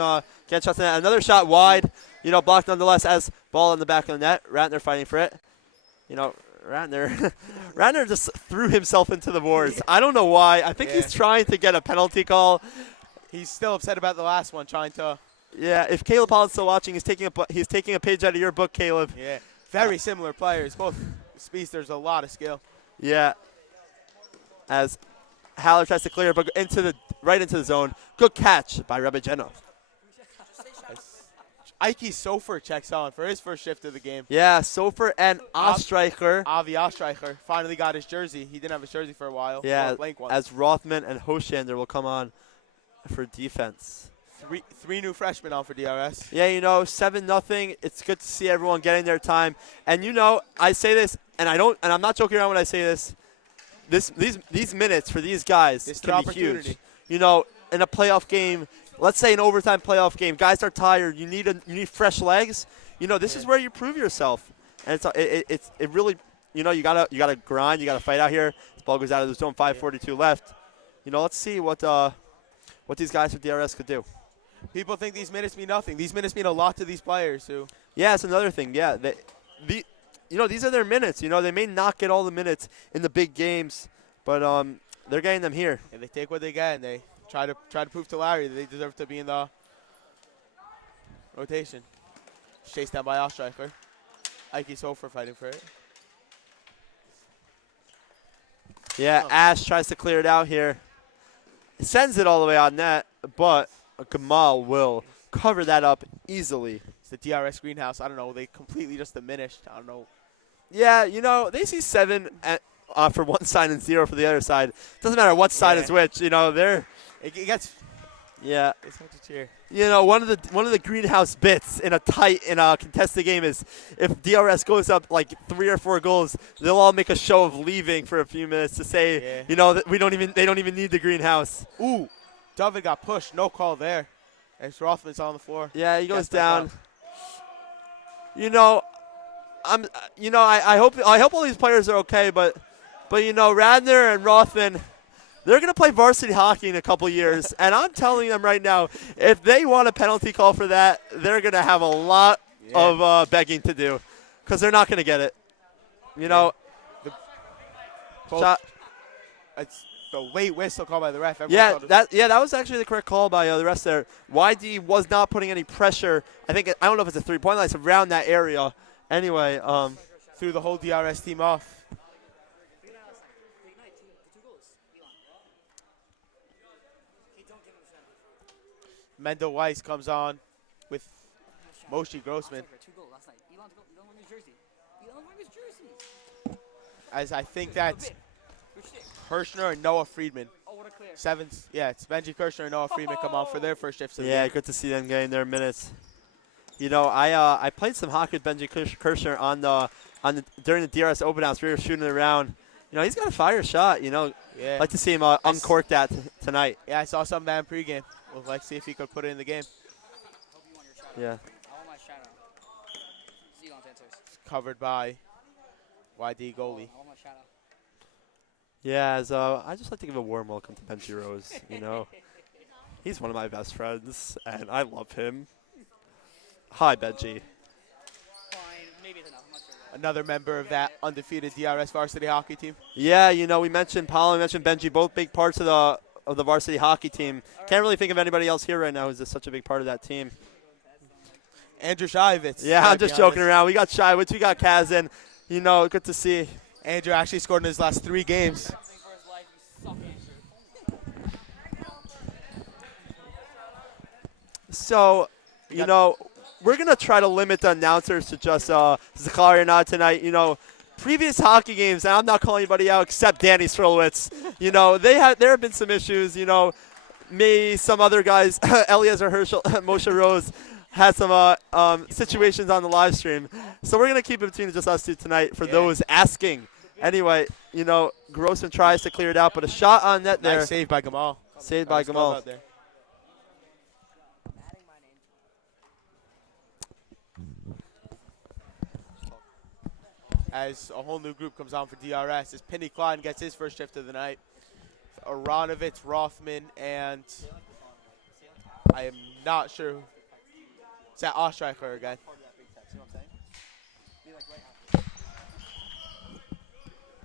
get shots in that. Another shot wide, blocked nonetheless as ball in the back of the net. Ratner fighting for it. Ratner just threw himself into the boards. I don't know why. I think he's trying to get a penalty call. He's still upset about the last one, trying to. Yeah, if Caleb Pollard's still watching, he's taking a page out of your book, Caleb. Yeah, very similar players. Both speedsters, a lot of skill. Yeah. As Haller tries to clear, but right into the zone. Good catch by Rebegeno. Ike Sofer checks on for his first shift of the game. Yeah, Sofer and Ostreicher. Avi Ostreicher finally got his jersey. He didn't have his jersey for a while. Yeah, as Rothman and Hoshander will come on for defense. Three new freshmen on for DRS. Yeah, 7-0. It's good to see everyone getting their time. And I say this, and I'm not joking around when I say this. These minutes for these guys can be huge. In a playoff game, let's say an overtime playoff game, guys are tired. You need fresh legs. This is where you prove yourself. And it really, you gotta grind. You gotta fight out here. This ball goes out of the zone. 5:42 left. Let's see what these guys from DRS could do. People think these minutes mean nothing. These minutes mean a lot to these players who. Yeah, it's another thing. Yeah, these are their minutes. They may not get all the minutes in the big games, but they're getting them here. And they take what they get, and they try to prove to Larry that they deserve to be in the rotation. Chased down by Ostreicher. Ike Sofer fighting for it. Yeah, Ash tries to clear it out here. Sends it all the way on net, but Gamal will cover that up easily. It's the DRS greenhouse. I don't know. They completely just diminished. I don't know. Yeah, they see 7 for one side and 0 for the other side. Doesn't matter what side is which. They're. It gets. Yeah. It's hard to cheer. One of the greenhouse bits in a contested game is if DRS goes up like 3 or 4 goals, they'll all make a show of leaving for a few minutes to say, that they don't even need the greenhouse. Ooh, David got pushed. No call there. As Rothman's on the floor. Yeah, he goes down. I hope all these players are okay, but Radner and Rothman, they're going to play varsity hockey in a couple years, and I'm telling them right now, if they want a penalty call for that, they're going to have a lot of begging to do, because they're not going to get it. Shot. It's the late whistle call by the ref. That was actually the correct call by the rest there. YD was not putting any pressure. I don't know if it's a 3-point line. It's around that area. Anyway, threw the whole DRS team off. Mendel Weiss comes on with Moshe Grossman. As I think that's Kirshner and Noah Friedman. It's Benji Kirshner and Noah Friedman come on for their first shifts of the game. Good to see them getting their minutes. I played some hockey with Benji Kirshner during the DRS open house. We were shooting it around. He's got a fire shot. Like to see him uncork that tonight. Yeah, I saw some of that in pregame. We'll like see if he could put it in the game. Yeah. It's covered by YD goalie. Yeah, I just like to give a warm welcome to Benji Rose. He's one of my best friends, and I love him. Hi, Benji. Another member of that undefeated DRS varsity hockey team. Yeah, we mentioned Paolo, we mentioned Benji, both big parts of the varsity hockey team. Can't really think of anybody else here right now who's such a big part of that team. Andrew Shivitz. Yeah, I'm just joking around. We got Shivitz, we got Kazan. Good to see. Andrew actually scored in his last 3 games. So, we're going to try to limit the announcers to just Zachary and I tonight. Previous hockey games, and I'm not calling anybody out except Danny Strolowitz. There have been some issues. Me, some other guys, Eliezer Herschel, Moshe Rose. had some situations on the live stream. So we're going to keep it between just us two tonight for those asking. Anyway, you know, Grossman tries to clear it out, but a shot on net there. Nice save by Gamal. Saved by Gamal. Out there. As a whole new group comes on for DRS, as Penny Klein gets his first shift of the night. Aronovitz, Rothman, and I am not sure. Is that Ostreicher again?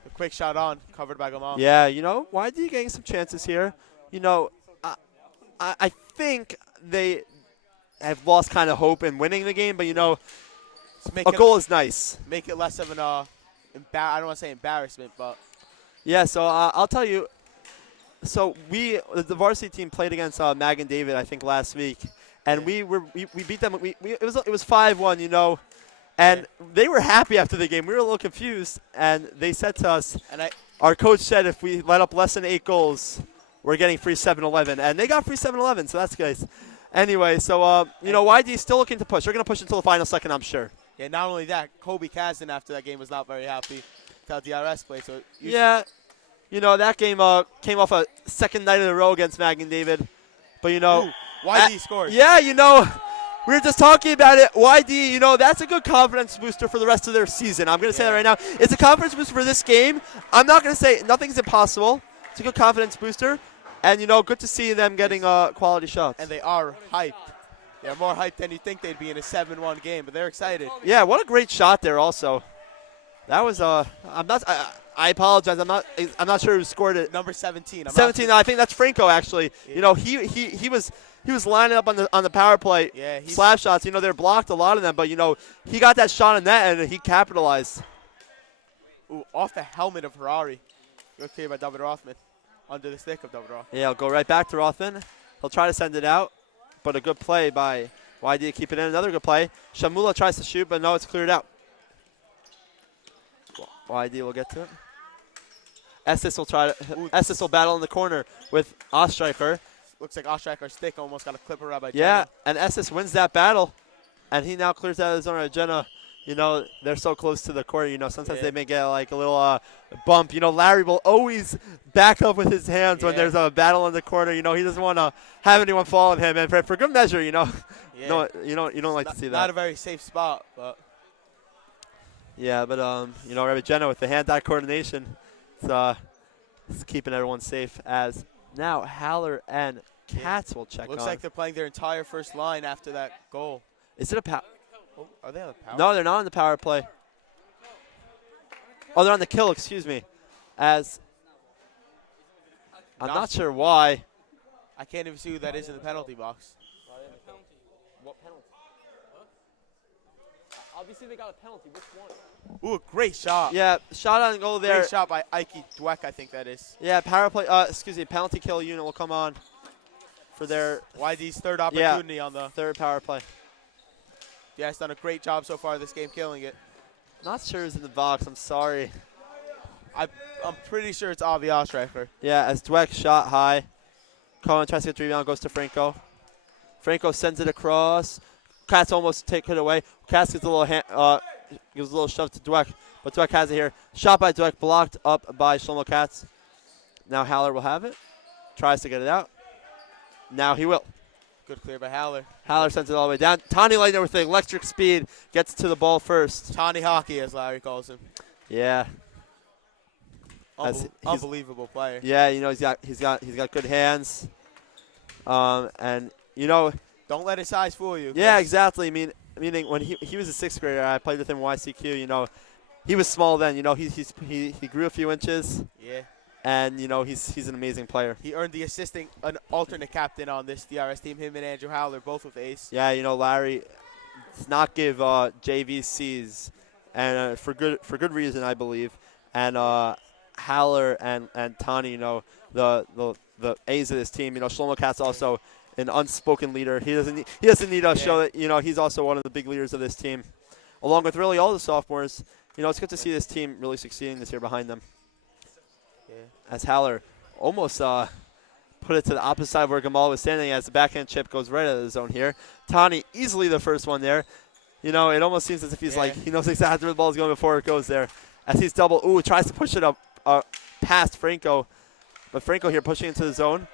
A quick shot on, covered by Gamal. Yeah, you know, YD getting some chances here. You know, I think they have lost kind of hope in winning the game, but, you know, a goal is nice. Make it less of an, I don't want to say embarrassment, but. Yeah, so I'll tell you. So the varsity team played against Mag and David, I think, last week, and we beat them. It was 5-1, you know, and they were happy after the game. We were a little confused, and they said to us, our coach said if we let up less than 8 goals, we're getting free 7-Eleven, and they got free 7-Eleven, so that's good. Anyway, so you know, YD is still looking to push. They're going to push until the final second, I'm sure. Yeah, not only that, Kobe Kazan after that game was not very happy with how DRS played. So yeah. You know, that game came off a second night in a row against Mag and David. But, you know. YD scored. Yeah, you know, we were just talking about it. YD, you know, that's a good confidence booster for the rest of their season. I'm going to say that right now. It's a confidence booster for this game. I'm not going to say nothing's impossible. It's a good confidence booster. And, you know, good to see them getting quality shots. And they are hyped. They're more hyped than you think they'd be in a 7-1 game, but they're excited. Yeah, what a great shot there also. That was I apologize. I'm not sure who scored it. Number 17. 17. I think that's Franco actually. Yeah. You know, he was lining up on the power play. Yeah, slap shots. You know, they're blocked a lot of them, but you know, he got that shot in net and he capitalized. Ooh, off the helmet of Harari. Good clear by David Rothman. Under the stick of David Rothman. Yeah, he'll go right back to Rothman. He'll try to send it out, but a good play by YD to keep it in. Another good play. Shamula tries to shoot, but no, it's cleared out. YD will get to it. Estes will battle in the corner with Ostreicher. Looks like Ostreicher's stick almost got a clipper around by Jenna. Yeah, and Estes wins that battle, and he now clears out of his zone. Jenna, you know, they're so close to the court. You know, sometimes they may get like a little bump. You know, Larry will always back up with his hands when there's a battle in the corner. You know, he doesn't want to have anyone fall on him, and for good measure, you know. Yeah. No, you don't like to see that. Not a very safe spot, but. Yeah, but you know, Rabbi Jenna with the hand-eye coordination, it's keeping everyone safe. As now Haller and Katz will check. Looks like they're playing their entire first line after that goal. Is it a power? Oh, are they on the power? No, they're not on the power play. Oh, they're on the kill. Excuse me. As I'm not sure why. I can't even see who that is in the penalty box. What penalty? Obviously, they got a penalty. Which one? Ooh, a great shot. Yeah, shot on goal there. Great shot by Ike Dweck, I think that is. Yeah, power play. Excuse me, penalty kill unit will come on for their YD's third opportunity on the third power play. Yeah, it's done a great job so far this game, killing it. Not sure who's in the box. I'm sorry. I'm pretty sure it's Avi Ostreicher. Yeah, as Dweck shot high. Cohen tries to get the rebound, goes to Franco. Franco sends it across. Katz almost take it away. Katz gives a little shove to Dweck, but Dweck has it here. Shot by Dweck, blocked up by Shlomo Katz. Now Haller will have it. Tries to get it out. Now he will. Good clear by Haller. Haller sends it all the way down. Tani Leitner with the electric speed gets to the ball first. Tani Hockey, as Larry calls him. Yeah. Unbelievable player. Yeah, you know he's got good hands. And you know. Don't let his size fool you. Yeah, exactly. Meaning when he was a sixth grader, I played with him in YCQ. You know, he was small then. You know, he grew a few inches. Yeah. And you know he's an amazing player. He earned the an alternate captain on this DRS team. Him and Andrew Howler, both with ace. Yeah, you know Larry does not give JVCs, and for good reason I believe. And Howler and Tani, you know the A's of this team. You know Shlomo Katz also an unspoken leader. He doesn't need to show that, you know, he's also one of the big leaders of this team, along with really all the sophomores. You know, it's good to see this team really succeeding this year behind them. Yeah. As Haller almost put it to the opposite side where Gamal was standing as the backhand chip goes right out of the zone here. Tani easily the first one there. You know, it almost seems as if he's like, he knows exactly where the ball is going before it goes there. As he's double, tries to push it up past Franco. But Franco here pushing into the zone.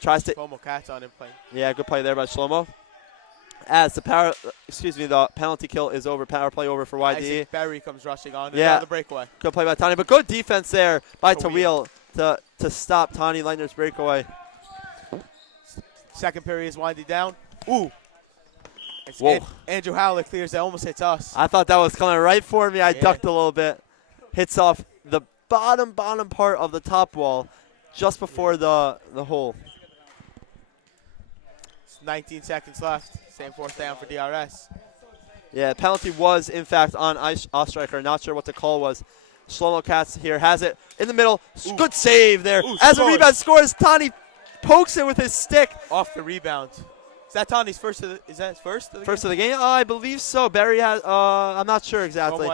Tries to. Shlomo catch on him playing. Yeah, good play there by Shlomo. As the the penalty kill is over, power play over for YDE. Isaac Berry comes rushing on. Yeah. The breakaway. Good play by Tani, but good defense there by Tawil to stop Tani Leitner's breakaway. Second period is winding down. Ooh. Whoa. Andrew Howlett clears that, almost hits us. I thought that was coming right for me. I ducked a little bit. Hits off the bottom part of the top wall just before the hole. 19 seconds left. Same fourth down for DRS. Yeah, penalty was, in fact, on Ostreicher. Not sure what the call was. Shlomo Katz here has it in the middle. Ooh. Good save there. Ooh, As a rebound scores, Tani pokes it with his stick. Off the rebound. Is that Tani's first of the, is that his first of the First game? of the game? I believe so. Barry has, I'm not sure exactly.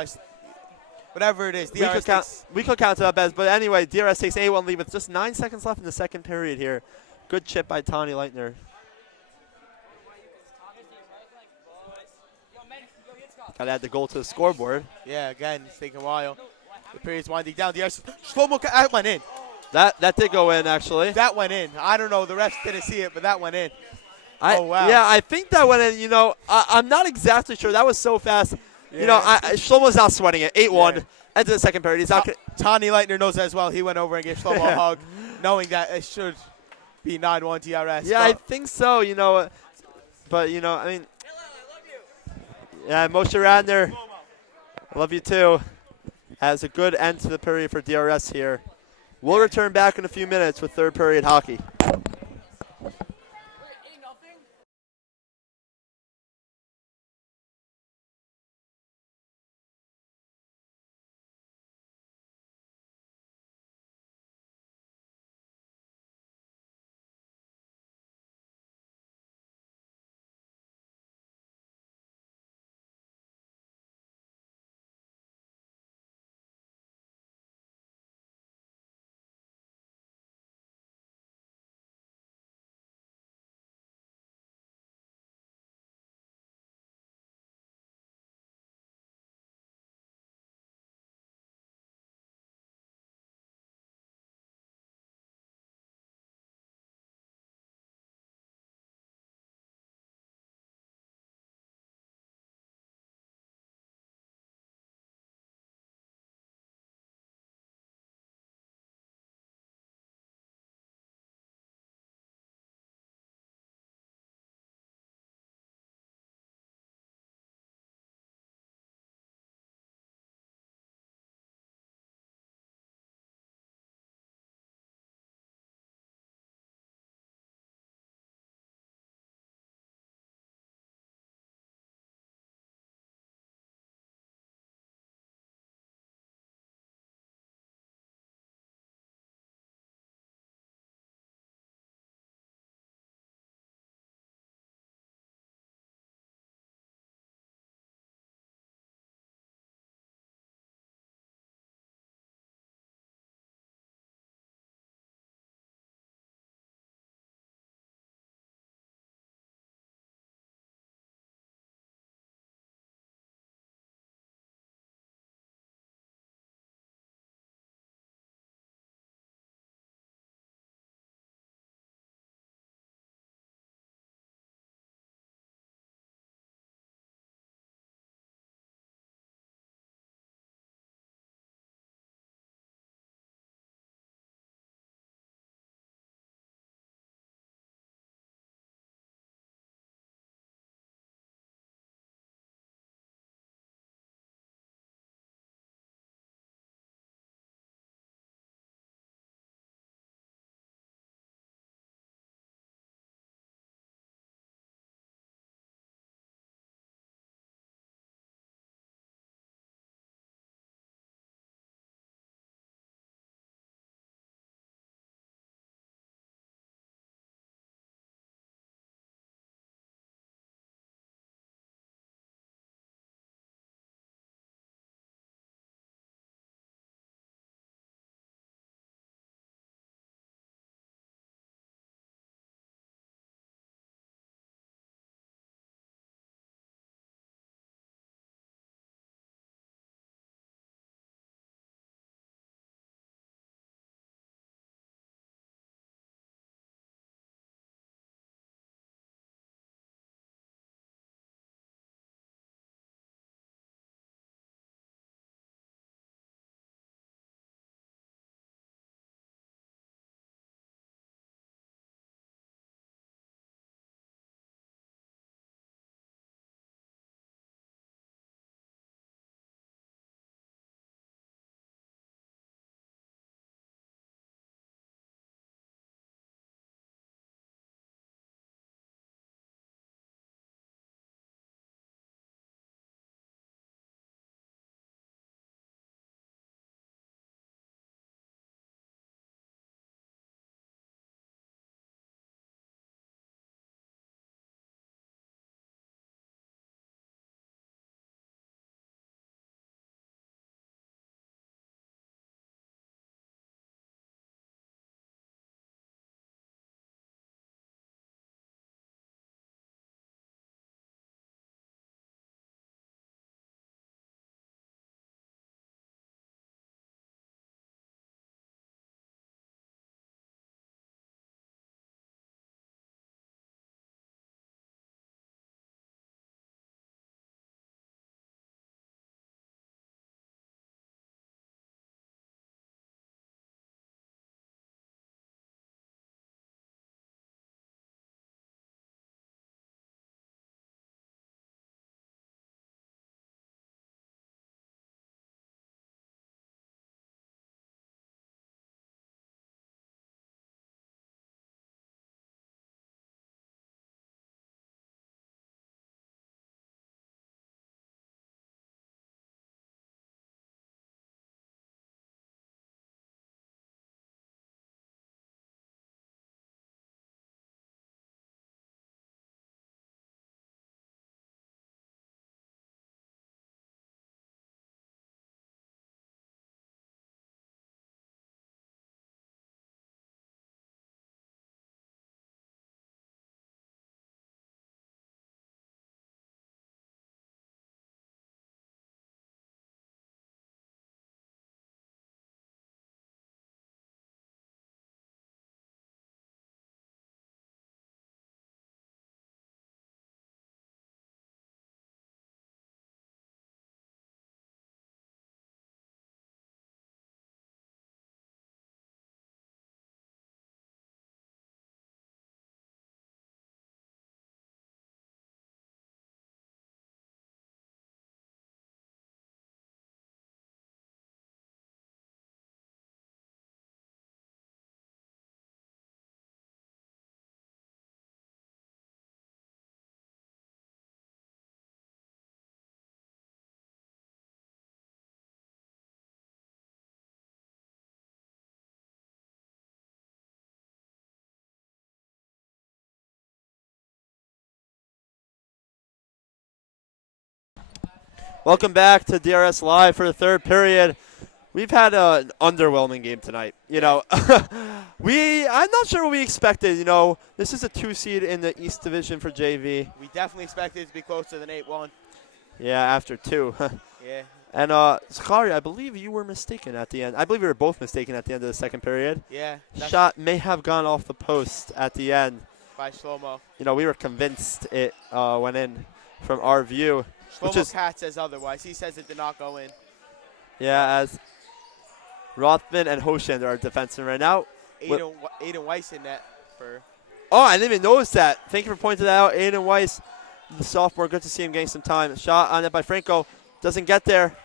Whatever it is. We could count to that best. But anyway, DRS takes a 1 lead with just 9 seconds left in the second period here. Good chip by Tani Leitner. Got to add the goal to the scoreboard. Yeah, again, it's taking a while. The period's winding down. DRS, that went in. That did go in, actually. That went in. I don't know. The refs didn't see it, but that went in. Oh, wow. Yeah, I think that went in. You know, I'm not exactly sure. That was so fast. Yeah. You know, Shlomo's not sweating it. 8-1. Yeah. Into the second period. He's not. Tani Leitner knows that as well. He went over and gave Shlomo a hug, knowing that it should be 9-1 DRS. Yeah, I think so. You know, but you know, I mean. Yeah, Moshe Radner, I love you too. Has a good end to the period for DRS here. We'll return back in a few minutes with third period hockey. Welcome back to DRS Live for the third period. We've had an underwhelming game tonight. You know, I'm not sure what we expected. You know, this is a 2 seed in the East Division for JV. We definitely expected it to be closer than 8-1. Yeah, after 2. Yeah. And Zachary, I believe you were mistaken at the end. I believe we were both mistaken at the end of the second period. Yeah. Shot may have gone off the post at the end. By Shlomo. You know, we were convinced it went in from our view. Shlomo Cat says otherwise. He says it did not go in. Yeah, as Rothman and Hoshand are defensemen right now. Aiden Weiss in net for. Oh, I didn't even notice that. Thank you for pointing that out. Aiden Weiss, the sophomore. Good to see him getting some time. Shot on it by Franco. Doesn't get there.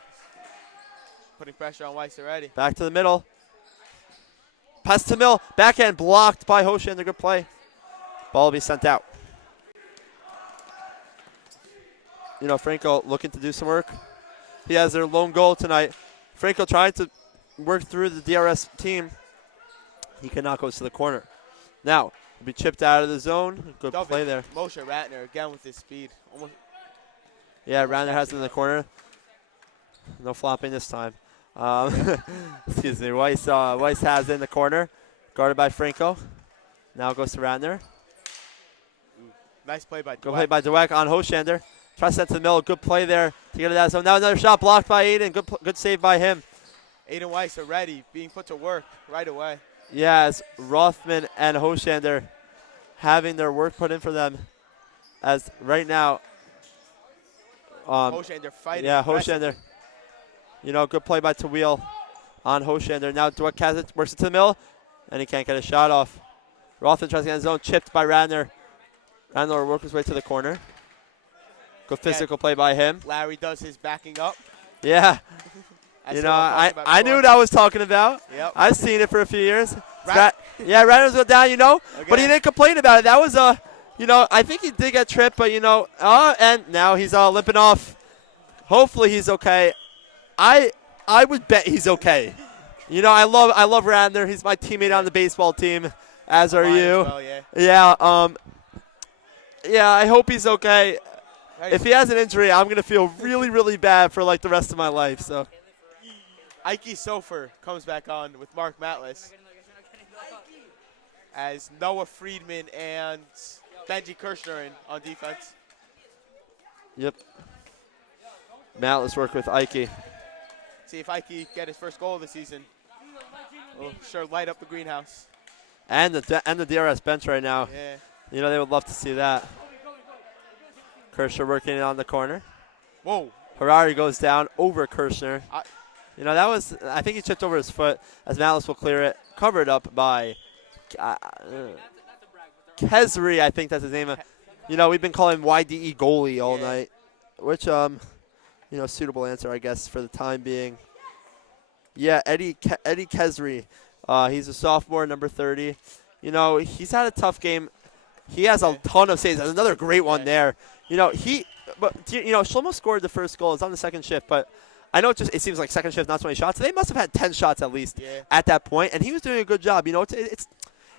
Putting pressure on Weiss already. Back to the middle. Pass to Mill. Backhand blocked by Hoshand. A good play. Ball will be sent out. You know, Franco looking to do some work. He has their lone goal tonight. Franco trying to work through the DRS team. He cannot go to the corner. Now, will be chipped out of the zone. Good play there. Moshe Ratner again with his speed. Almost. Yeah, Ratner has it in the corner. No flopping this time. Excuse me. Weiss has it in the corner. Guarded by Franco. Now goes to Ratner. Nice play by Dweck. Good play by Dweck on Hoshander. Tries to send to the middle. Good play there to get it out. So now another shot blocked by Aiden. Good save by him. Aiden Weiss already being put to work right away. Yeah, as Rothman and Hoshander having their work put in for them. As right now. Hoshander fighting. Yeah, Hoshander. You know, good play by Tawil on Hoshander. Now Dweck has it, works it to the middle, and he can't get a shot off. Rothman tries to get in zone, chipped by Radner. Radner will work his way to the corner. Good physical play by him. Larry does his backing up. Yeah. You know, I knew what I was talking about. Yep. I've seen it for a few years. Yeah, Radner's go down, you know, but he didn't complain about it. That was you know, I think he did get tripped, but, you know, and now he's limping off. Hopefully he's okay. I would bet he's okay. You know, I love Radner. He's my teammate on the baseball team, as are you. Well, yeah. Yeah, yeah, I hope he's okay. If he has an injury, I'm going to feel really, really bad for, like, the rest of my life. So, Ike Sofer comes back on with Mark Matlis. As Noah Friedman and Benji Kirshner on defense. Yep. Matlis work with Ike. See if Ike get his first goal of the season. Will sure light up the greenhouse. And the DRS bench right now. Yeah. You know, they would love to see that. Kirshner working it on the corner. Whoa. Harari goes down over Kirshner. You know, that was, I think he chipped over his foot as Matlis will clear it. Covered up by Kesri, I think that's his name. You know, we've been calling him YDE goalie all night, which, you know, suitable answer, I guess, for the time being. Yeah, Eddie Kesri. He's a sophomore, number 30. You know, he's had a tough game. He has a ton of saves. There's another great one there. You know, Shlomo scored the first goal. It's on the second shift, but I know it seems like second shift, not so many shots. They must have had 10 shots at least at that point, and he was doing a good job. You know,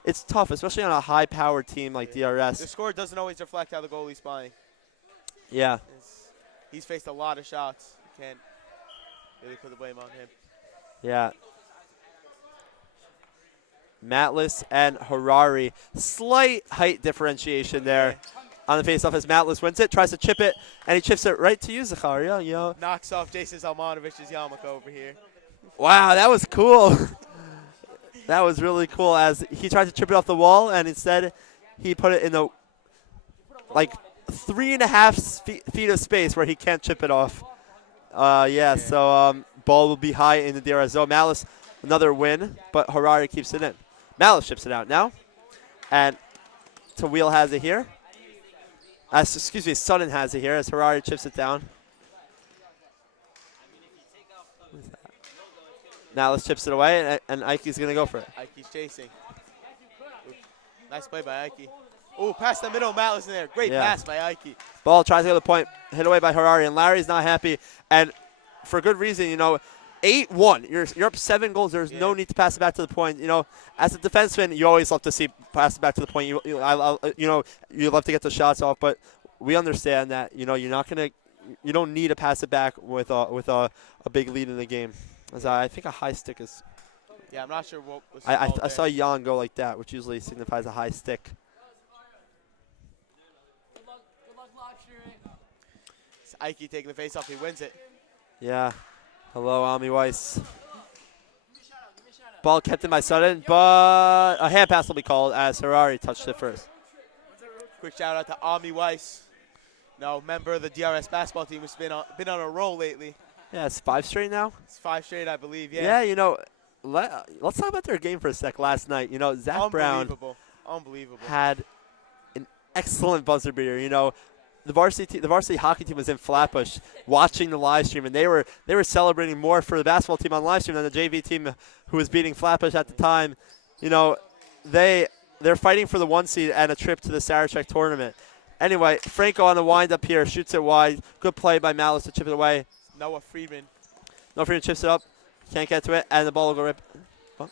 it's tough, especially on a high-powered team like DRS. The score doesn't always reflect how the goalie's playing. Yeah. He's faced a lot of shots. You can't really put the blame on him. Yeah. Matlis and Harari. Slight height differentiation there on the faceoff as Matlis wins it, tries to chip it, and he chips it right to you, Zakaria. You know. Knocks off Jason Zalmanovich's yarmulke over here. Wow, that was cool. That was really cool as he tried to chip it off the wall, and instead he put it in the, like, 3.5 feet of space where he can't chip it off. So ball will be high in the DRS zone. Matlis, another win, but Harari keeps it in. Matlis chips it out now. And Tawil has it here. Sutton has it here as Harari chips it down. Matlis chips it away, and Ike's going to go for it. Ike's chasing. Ooh, nice play by Ike. Ooh, past the middle, Matlis in there. Great pass by Ike. Ball tries to go to the point, hit away by Harari, and Larry's not happy. And for good reason, you know, 8-1. You're up 7 goals. There's no need to pass it back to the point. You know, as a defenseman, you always love to see pass it back to the point. You love to get the shots off, but we understand that, you know, you're not going to you don't need to pass it back with a big lead in the game. As I think a high stick is. Yeah, I'm not sure what was I saw Jan go like that, which usually signifies a high stick. It's Ike taking the face off. He wins it. Yeah. Hello, Ami Weiss. Ball kept in by Sutton, but a hand pass will be called as Harari touched it first. Quick shout out to Ami Weiss. No, member of the DRS basketball team who's been on a roll lately. Yeah, it's 5 straight now. It's 5 straight, I believe. Yeah. Yeah, you know, let's talk about their game for a sec last night. You know, Zach Brown Unbelievable. had an excellent buzzer beater. You know, the varsity hockey team was in Flatbush watching the live stream, and they were celebrating more for the basketball team on live stream than the JV team who was beating Flatbush at the time. You know, they're fighting for the 1 seed and a trip to the Sarachek tournament. Anyway, Franco on the wind up here, shoots it wide. Good play by Malice to chip it away. Noah Friedman. Noah Friedman chips it up. Can't get to it, and the ball will go rip. Oh.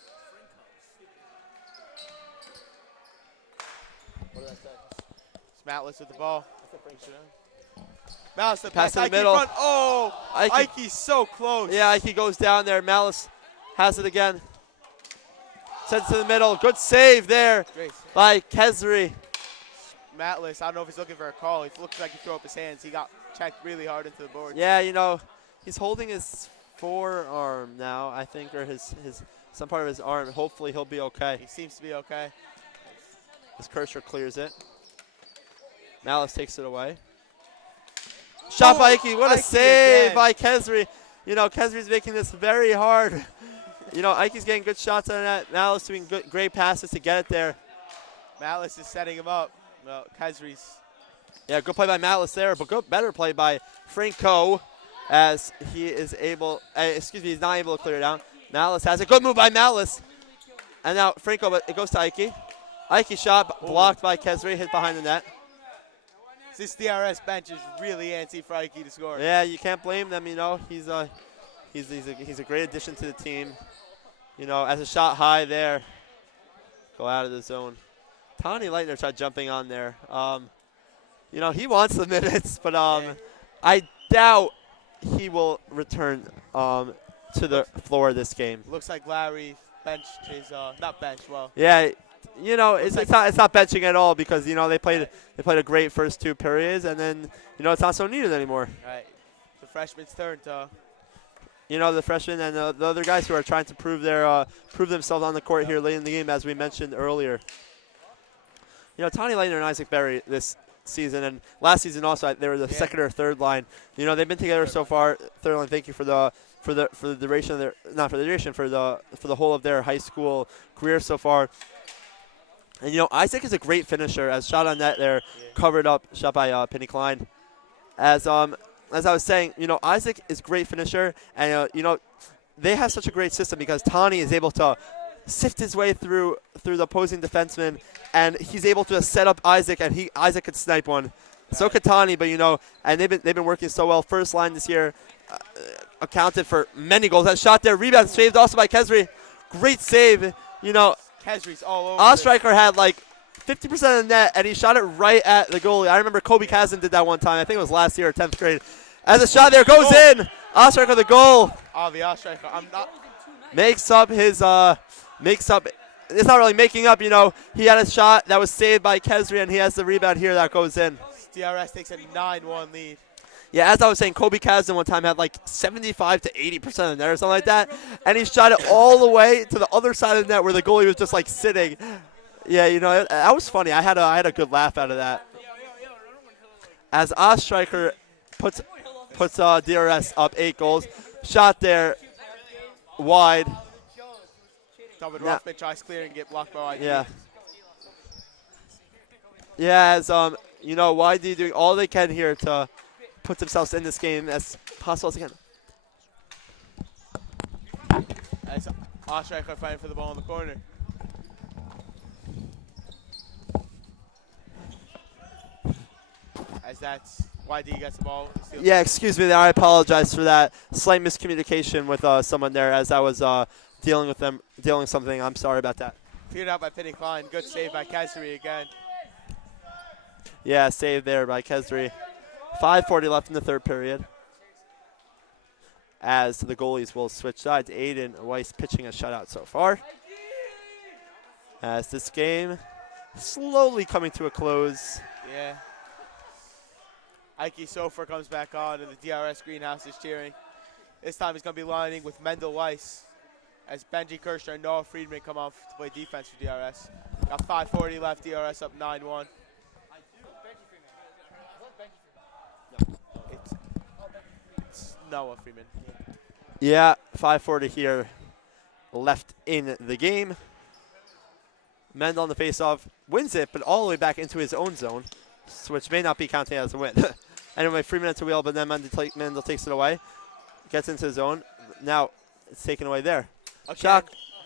It's Matlis with the ball. Malice the pass in the Ike middle. Front. Oh, Ike's so close. Yeah, Ike goes down there. Malice has it again. Sends it to the middle. Good save there by Kesri. Matlis, I don't know if he's looking for a call. He looks like he threw up his hands. He got checked really hard into the board. Yeah, you know, he's holding his forearm now, I think, or his some part of his arm. Hopefully he'll be okay. He seems to be okay. His cursor clears it. Malice takes it away. Shot by Ike. What a save again by Kesri. You know, Kesri's making this very hard. You know, Ike's getting good shots on that. Malice doing great passes to get it there. Matlis is setting him up. Well, Kesri's. Yeah, good play by Malice there, but better play by Franco as he is able, he's not able to clear it out. Malice has a good move by Malice. And now Franco, but it goes to Ike. Ike shot blocked by Kesri, hit behind the net. This DRS bench is really antsy for Ike to score. Yeah, you can't blame them, you know. He's a great addition to the team. You know, as a shot high there, go out of the zone. Tony Leitner tried jumping on there. You know, he wants the minutes, but I doubt he will return to the floor this game. Looks like Larry benched his not benched. Well. Yeah, you know, it's not benching at all because you know they played a great first 2 periods, and then you know it's not so needed anymore. Right, the freshman's turn to. You know, the freshmen and the other guys who are trying to prove themselves on the court here late in the game, as we mentioned earlier. You know, Tony Leitner and Isaac Berry this season, and last season also, they were the second or third line. You know, they've been together so far. Third line, thank you for the duration of their, not for the duration, for the whole of their high school career so far. And you know, Isaac is a great finisher. As shot on net there, covered up, shot by Penny Klein. As I was saying, you know, Isaac is a great finisher, and you know, they have such a great system because Tani is able to sift his way through the opposing defenseman, and he's able to set up Isaac, and Isaac could snipe one. So could Tani, but you know, and they've been working so well. First line this year accounted for many goals. That shot there, rebound saved also by Kesri. Great save. You know, Kesri's all over. Ostreicher had like 50% of the net, and he shot it right at the goalie. I remember Kobe Kazan did that one time. I think it was last year, 10th grade. As the shot there goes in, Ostreicher the goal. Oh, the Ostreicher. Makes up. It's not really making up, you know. He had a shot that was saved by Kesri, and he has the rebound here that goes in. DRS takes a 9-1 lead. Yeah, as I was saying, Kobe Kazan one time had like 75 to 80% of the net or something like that, and he shot it all the way to the other side of the net where the goalie was just like sitting. Yeah, you know, that was funny. I had a good laugh out of that. As Ostreicher puts DRS up 8 goals. Shot there wide. Rothman tries clear and get blocked by YD. Yeah. Yeah, as you know, YD doing all they can here to put themselves in this game as possible as they can. As Ostreicher fighting for the ball in the corner. As that's YD gets the ball. Yeah, excuse me there. I apologize for that slight miscommunication with someone there as I was dealing with something. I'm sorry about that. Cleared out by Penny Klein. Good save by Kesri again. Yeah, save there by Kesri. 5:40 left in the third period. As the goalies will switch sides. Aiden Weiss pitching a shutout so far. As this game slowly coming to a close. Yeah. Ike Sofer comes back on, and the DRS greenhouse is cheering. This time he's going to be lining with Mendel Weiss as Benji Kirschner and Noah Friedman come on to play defense for DRS. Got 5:40 left, DRS up 9-1. It's Noah Friedman. Yeah, 5:40 here left in the game. Mendel on the faceoff wins it, but all the way back into his own zone, which may not be counting as a win. Anyway, Freeman at the wheel, but then Mendel takes it away, gets into his zone. Now it's taken away there. Okay.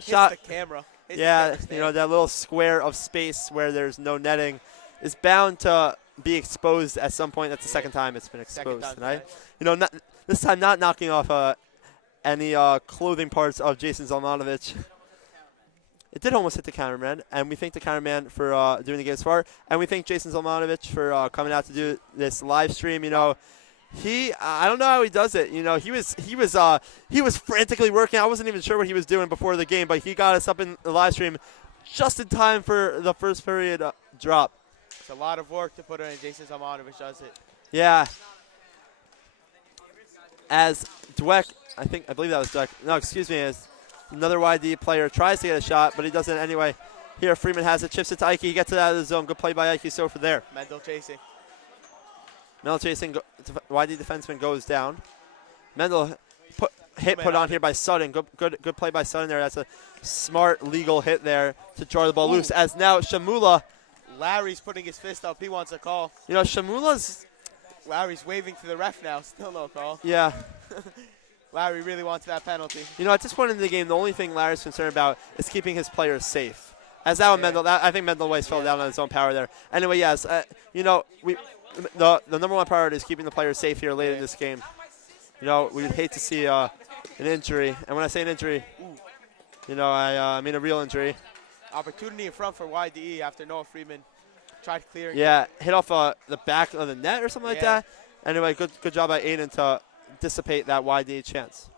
Shot. The camera. Yeah, you know, that little square of space where there's no netting is bound to be exposed at some point. That's the second time it's been exposed tonight. You know, this time not knocking off any clothing parts of Jason Zalmanovich. It did almost hit the cameraman, and we thank the cameraman for doing the game so far, and we thank Jason Zalmanovich for coming out to do this live stream. You know, I don't know how he does it. You know, he was frantically working. I wasn't even sure what he was doing before the game, but he got us up in the live stream just in time for the first period drop. It's a lot of work to put in. Jason Zalmanovich does it. Yeah. As Dweck, I believe that was Dweck. No, excuse me. As another YD player tries to get a shot, but he doesn't anyway. Here, Freeman has it, chips it to Ike. He gets it out of the zone. Good play by Ike Sofer there. Mendel chasing. YD defenseman goes down. Mendel put on here by Sutton. Good play by Sutton there. That's a smart legal hit there to draw the ball loose. As now Shamula. Larry's putting his fist up. He wants a call. You know, Shamula's. Larry's waving to the ref now. Still no call. Yeah. Larry really wants that penalty. You know, at this point in the game, the only thing Larry's concerned about is keeping his players safe. As that one, Mendel, I think Mendel Weiss fell down on his own power there. Anyway, yes, you know, the number one priority is keeping the players safe here late in this game. You know, we would hate to see an injury. And when I say an injury, you know, I mean a real injury. Opportunity in front for YDE after Noah Freeman tried clearing. Yeah, hit off the back of the net or something like that. Anyway, good job by Aiden to dissipate that YD chance.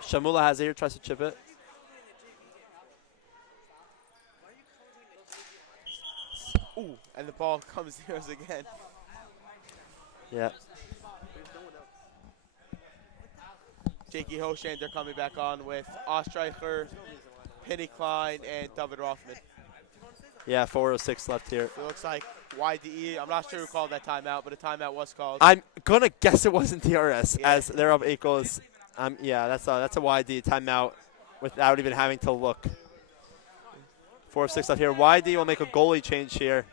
Shamula has it here, tries to chip it. Ooh, and the ball comes to us again. Yeah. Jakey Hoshander coming back on with Ostreicher, Penny Klein, and David Rothman. Yeah, 4:06 left here. So it looks like YDE, I'm not sure who called that timeout, but a timeout was called. I'm going to guess it wasn't DRS as they're up 8 goals. Yeah, that's a YD timeout without even having to look. 4:06 left here. YD will make a goalie change here.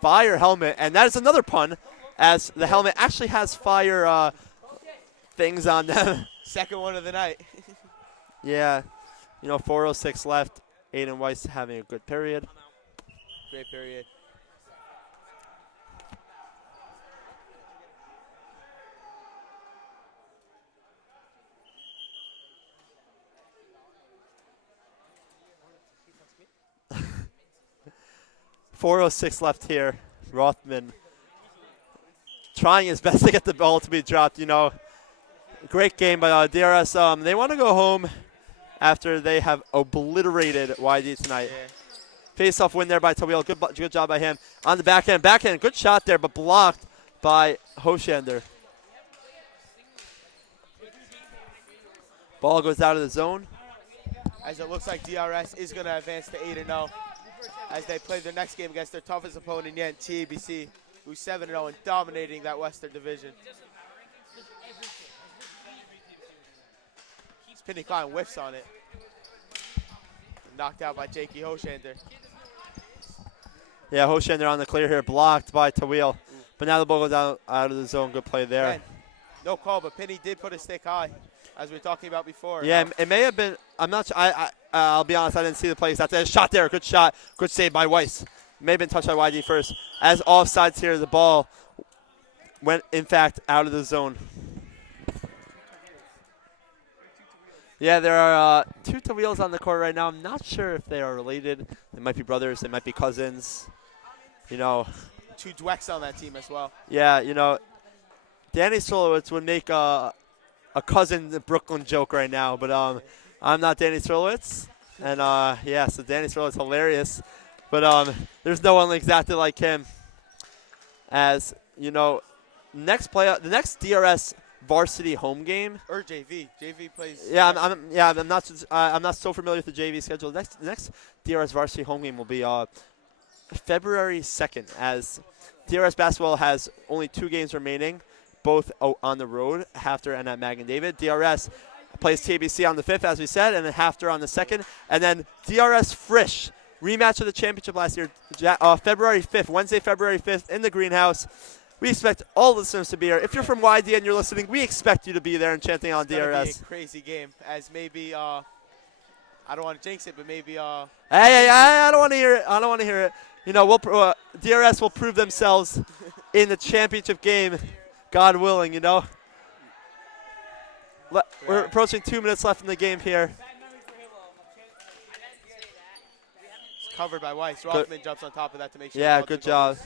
Fire helmet, and that is another pun as the helmet actually has fire things on them. Second one of the night. Yeah, you know, 4:06 left. Aiden Weiss having a good period. Great period. .406 left here. Rothman trying his best to get the ball to be dropped. You know, great game by DRS. They want to go home after they have obliterated YD tonight. Yeah. Face-off win there by Tawil. Good job by him. On the backhand. Good shot there, but blocked by Hoshander. Ball goes out of the zone. As it looks like DRS is going to advance to 8-0 as they play their next game against their toughest opponent yet, TABC, who's 7-0 and dominating that Western Division. Penny Klein whiffs on it. Knocked out by Jakey Hoshander. Yeah, Hoshander on the clear here, blocked by Tawil. But now the ball goes out of the zone. Good play there. Man, no call, but Penny did put a stick high, as we were talking about before. Yeah, it may have been. I'm not sure. I'll be honest, I didn't see the play. That's a shot there. Good shot. Good save by Weiss. May have been touched by YD first. As offsides here, the ball went, in fact, out of the zone. Yeah, there are 2 Tawils on the court right now. I'm not sure if they are related. They might be brothers. They might be cousins. You know, two Dwex on that team as well. Yeah, you know, Danny Solowitz would make a cousin Brooklyn joke right now, but I'm not Danny Solowitz. And, yeah, so Danny Solowitz hilarious. But there's no one exactly like him. As, you know, the next DRS varsity home game. Or JV. JV plays. Yeah, I'm not so familiar with the JV schedule. The next DRS varsity home game will be February 2nd, as DRS basketball has only 2 games remaining, both on the road, Hafter and at Mag and David. DRS plays TBC on the 5th, as we said, and then Hafter on the 2nd. And then DRS Frisch, rematch of the championship last year, February 5th, Wednesday, February 5th, in the greenhouse. We expect all listeners to be here. If you're from YD and you're listening, we expect you to be there and chanting on DRS. It's gonna be a crazy game, as maybe, I don't want to jinx it, but maybe, Hey, I don't want to hear it. I don't want to hear it. You know, DRS will prove themselves in the championship game, God willing, you know. We're approaching 2 minutes left in the game here. It's covered by Weiss. Rothman jumps on top of that to make sure. Yeah, good job.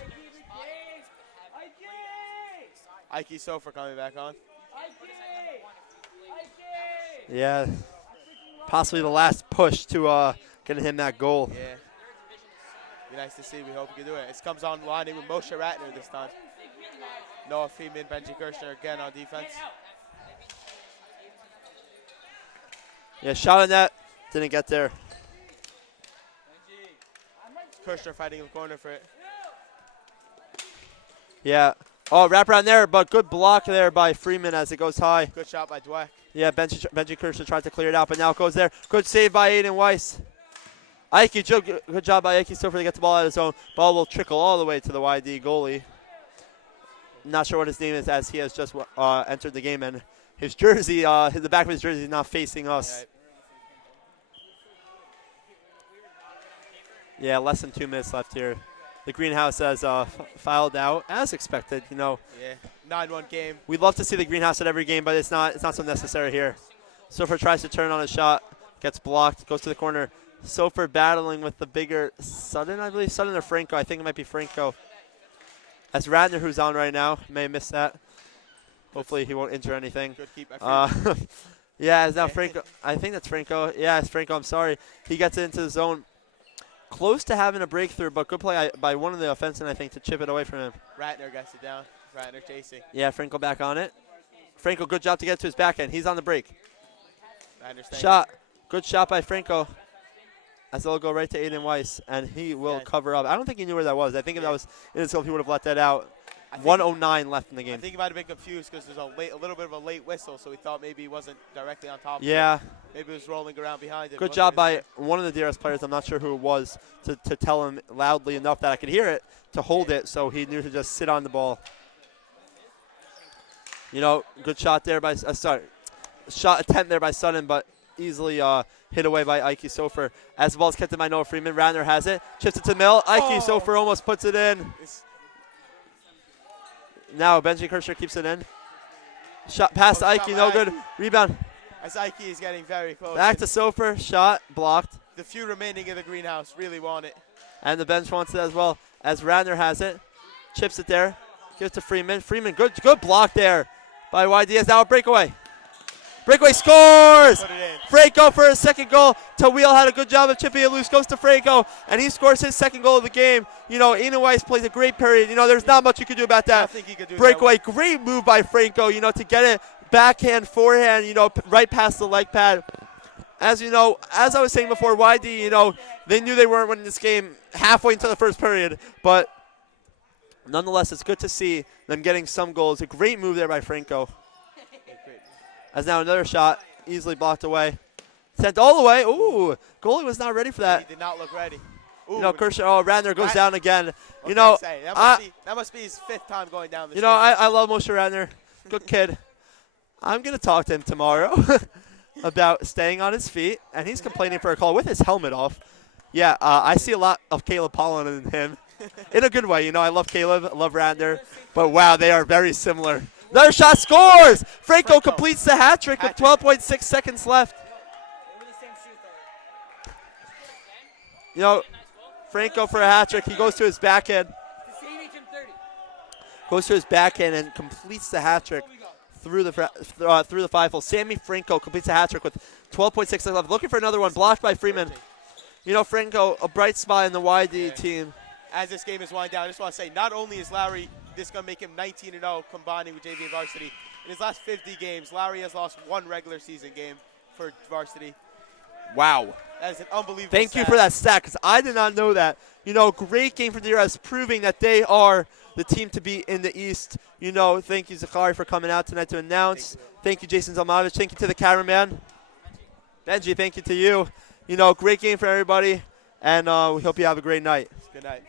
Ike Sofer coming back on. Yeah, possibly the last push to getting him that goal. Yeah. Be nice to see. We hope we can do it. It comes on lining with Moshe Ratner this time. Noah Freeman, Benji Kirshner again on defense. Yeah, shot on that. Didn't get there. Kirshner fighting in the corner for it. Yeah. Oh, wrap around there, but good block there by Freeman as it goes high. Good shot by Dweck. Yeah, Benji Kirshner tried to clear it out, but now it goes there. Good save by Aiden Weiss. Ike, good job by Ike Sofer to get the ball out of his own. Ball will trickle all the way to the YD goalie. Not sure what his name is, as he has just entered the game, and his jersey, the back of his jersey is not facing us. Right. Yeah, less than 2 minutes left here. The greenhouse has fouled out, as expected. You know, Yeah, 9-1 game. we'd love to see the greenhouse at every game, but it's not so necessary here. Sofer tries to turn on a shot, gets blocked, goes to the corner. Sofer battling with the bigger Sutton, I believe. Sutton or Franco. I think it might be Franco. As Radner, who's on right now, may have missed that. Hopefully he won't injure anything. Good keep by Freeman. Yeah, it's now Franco. I think that's Franco. Yeah, it's Franco. I'm sorry. He gets it into the zone. Close to having a breakthrough, but good play by one of the offensemen, I think, to chip it away from him. Ratner gets it down. Ratner chasing. Yeah, Franco back on it. Franco, good job to get to his backhand. He's on the break. Ratner staying. Shot. Good shot by Franco. As it'll go right to Aiden Weiss, and he will cover up. I don't think he knew where that was. I think if that was in his scope, he would have let that out. 1:09 left in the game. I think he might have been confused because there's a little bit of a late whistle, so he thought maybe he wasn't directly on top Yeah. of it. Maybe he was rolling around behind it. Good job by one of the DRS players. I'm not sure who it was, to tell him loudly enough that I could hear it, to hold it, so he knew to just sit on the ball. You know, good shot there by shot attempt there by Sutton, but easily hit away by Ike Sofer. As the ball is kept in by Noah Freeman, Radner has it, chips it to Mill. Ike Sofer almost puts it in. Now Benji Kirshner keeps it in. Shot past Ike, no good. Rebound. As Ike is getting very close. Back to Sofer, shot blocked. The few remaining of the greenhouse really want it. And the bench wants it as well. As Radner has it, chips it there, gives to Freeman. Freeman, good block there by YD. As now a breakaway. Breakaway scores! Put it in. Franco for his second goal. Tawil had a good job of chipping it loose. Goes to Franco, and he scores his second goal of the game. You know, Aiden Weiss plays a great period. You know, there's not much you can do about that. I think he could do Breakaway, great move by Franco, you know, to get it backhand, forehand, you know, right past the leg pad. As you know, as I was saying before, YD, you know, they knew they weren't winning this game halfway into the first period, but nonetheless, it's good to see them getting some goals. A great move there by Franco. As now another shot, easily blocked away. Sent all the way. Ooh, goalie was not ready for that. He did not look ready. Ooh, You know, Radner goes down again. what You can know, I say? That must be his 5th time going down this you know, I love Moshe Radner. Good kid. I'm going to talk to him tomorrow about staying on his feet, and he's complaining for a call with his helmet off. Yeah, I see a lot of Caleb Pollen in him. In a good way. You know, I love Caleb, I love Radner, but wow, they are very similar. Another shot, scores! Franco completes the hat trick with 12.6 seconds left. You know, Franco for a hat trick. He goes to his backhand. goes to his backhand and completes the hat trick through the five-hole. Sammy Franco completes the hat trick with 12.6 seconds left. Looking for another one, blocked by Freeman. You know, Franco, a bright spot in the YD team. As this game is winding down, I just want to say, not only is Lowry, this going to make him 19-0 combining with JV and varsity. In his last 50 games, Lowry has lost one regular season game for varsity. Wow. That is an unbelievable Thank you stat. for that stat, because I did not know that. You know, great game for DRS, proving that they are the team to beat in the East. You know, thank you, Zakari, for coming out tonight to announce. Thank you, Jason Zalmanovich. Thank you to the cameraman. Benji, thank you to you. You know, great game for everybody, and we hope you have a great night. Good night.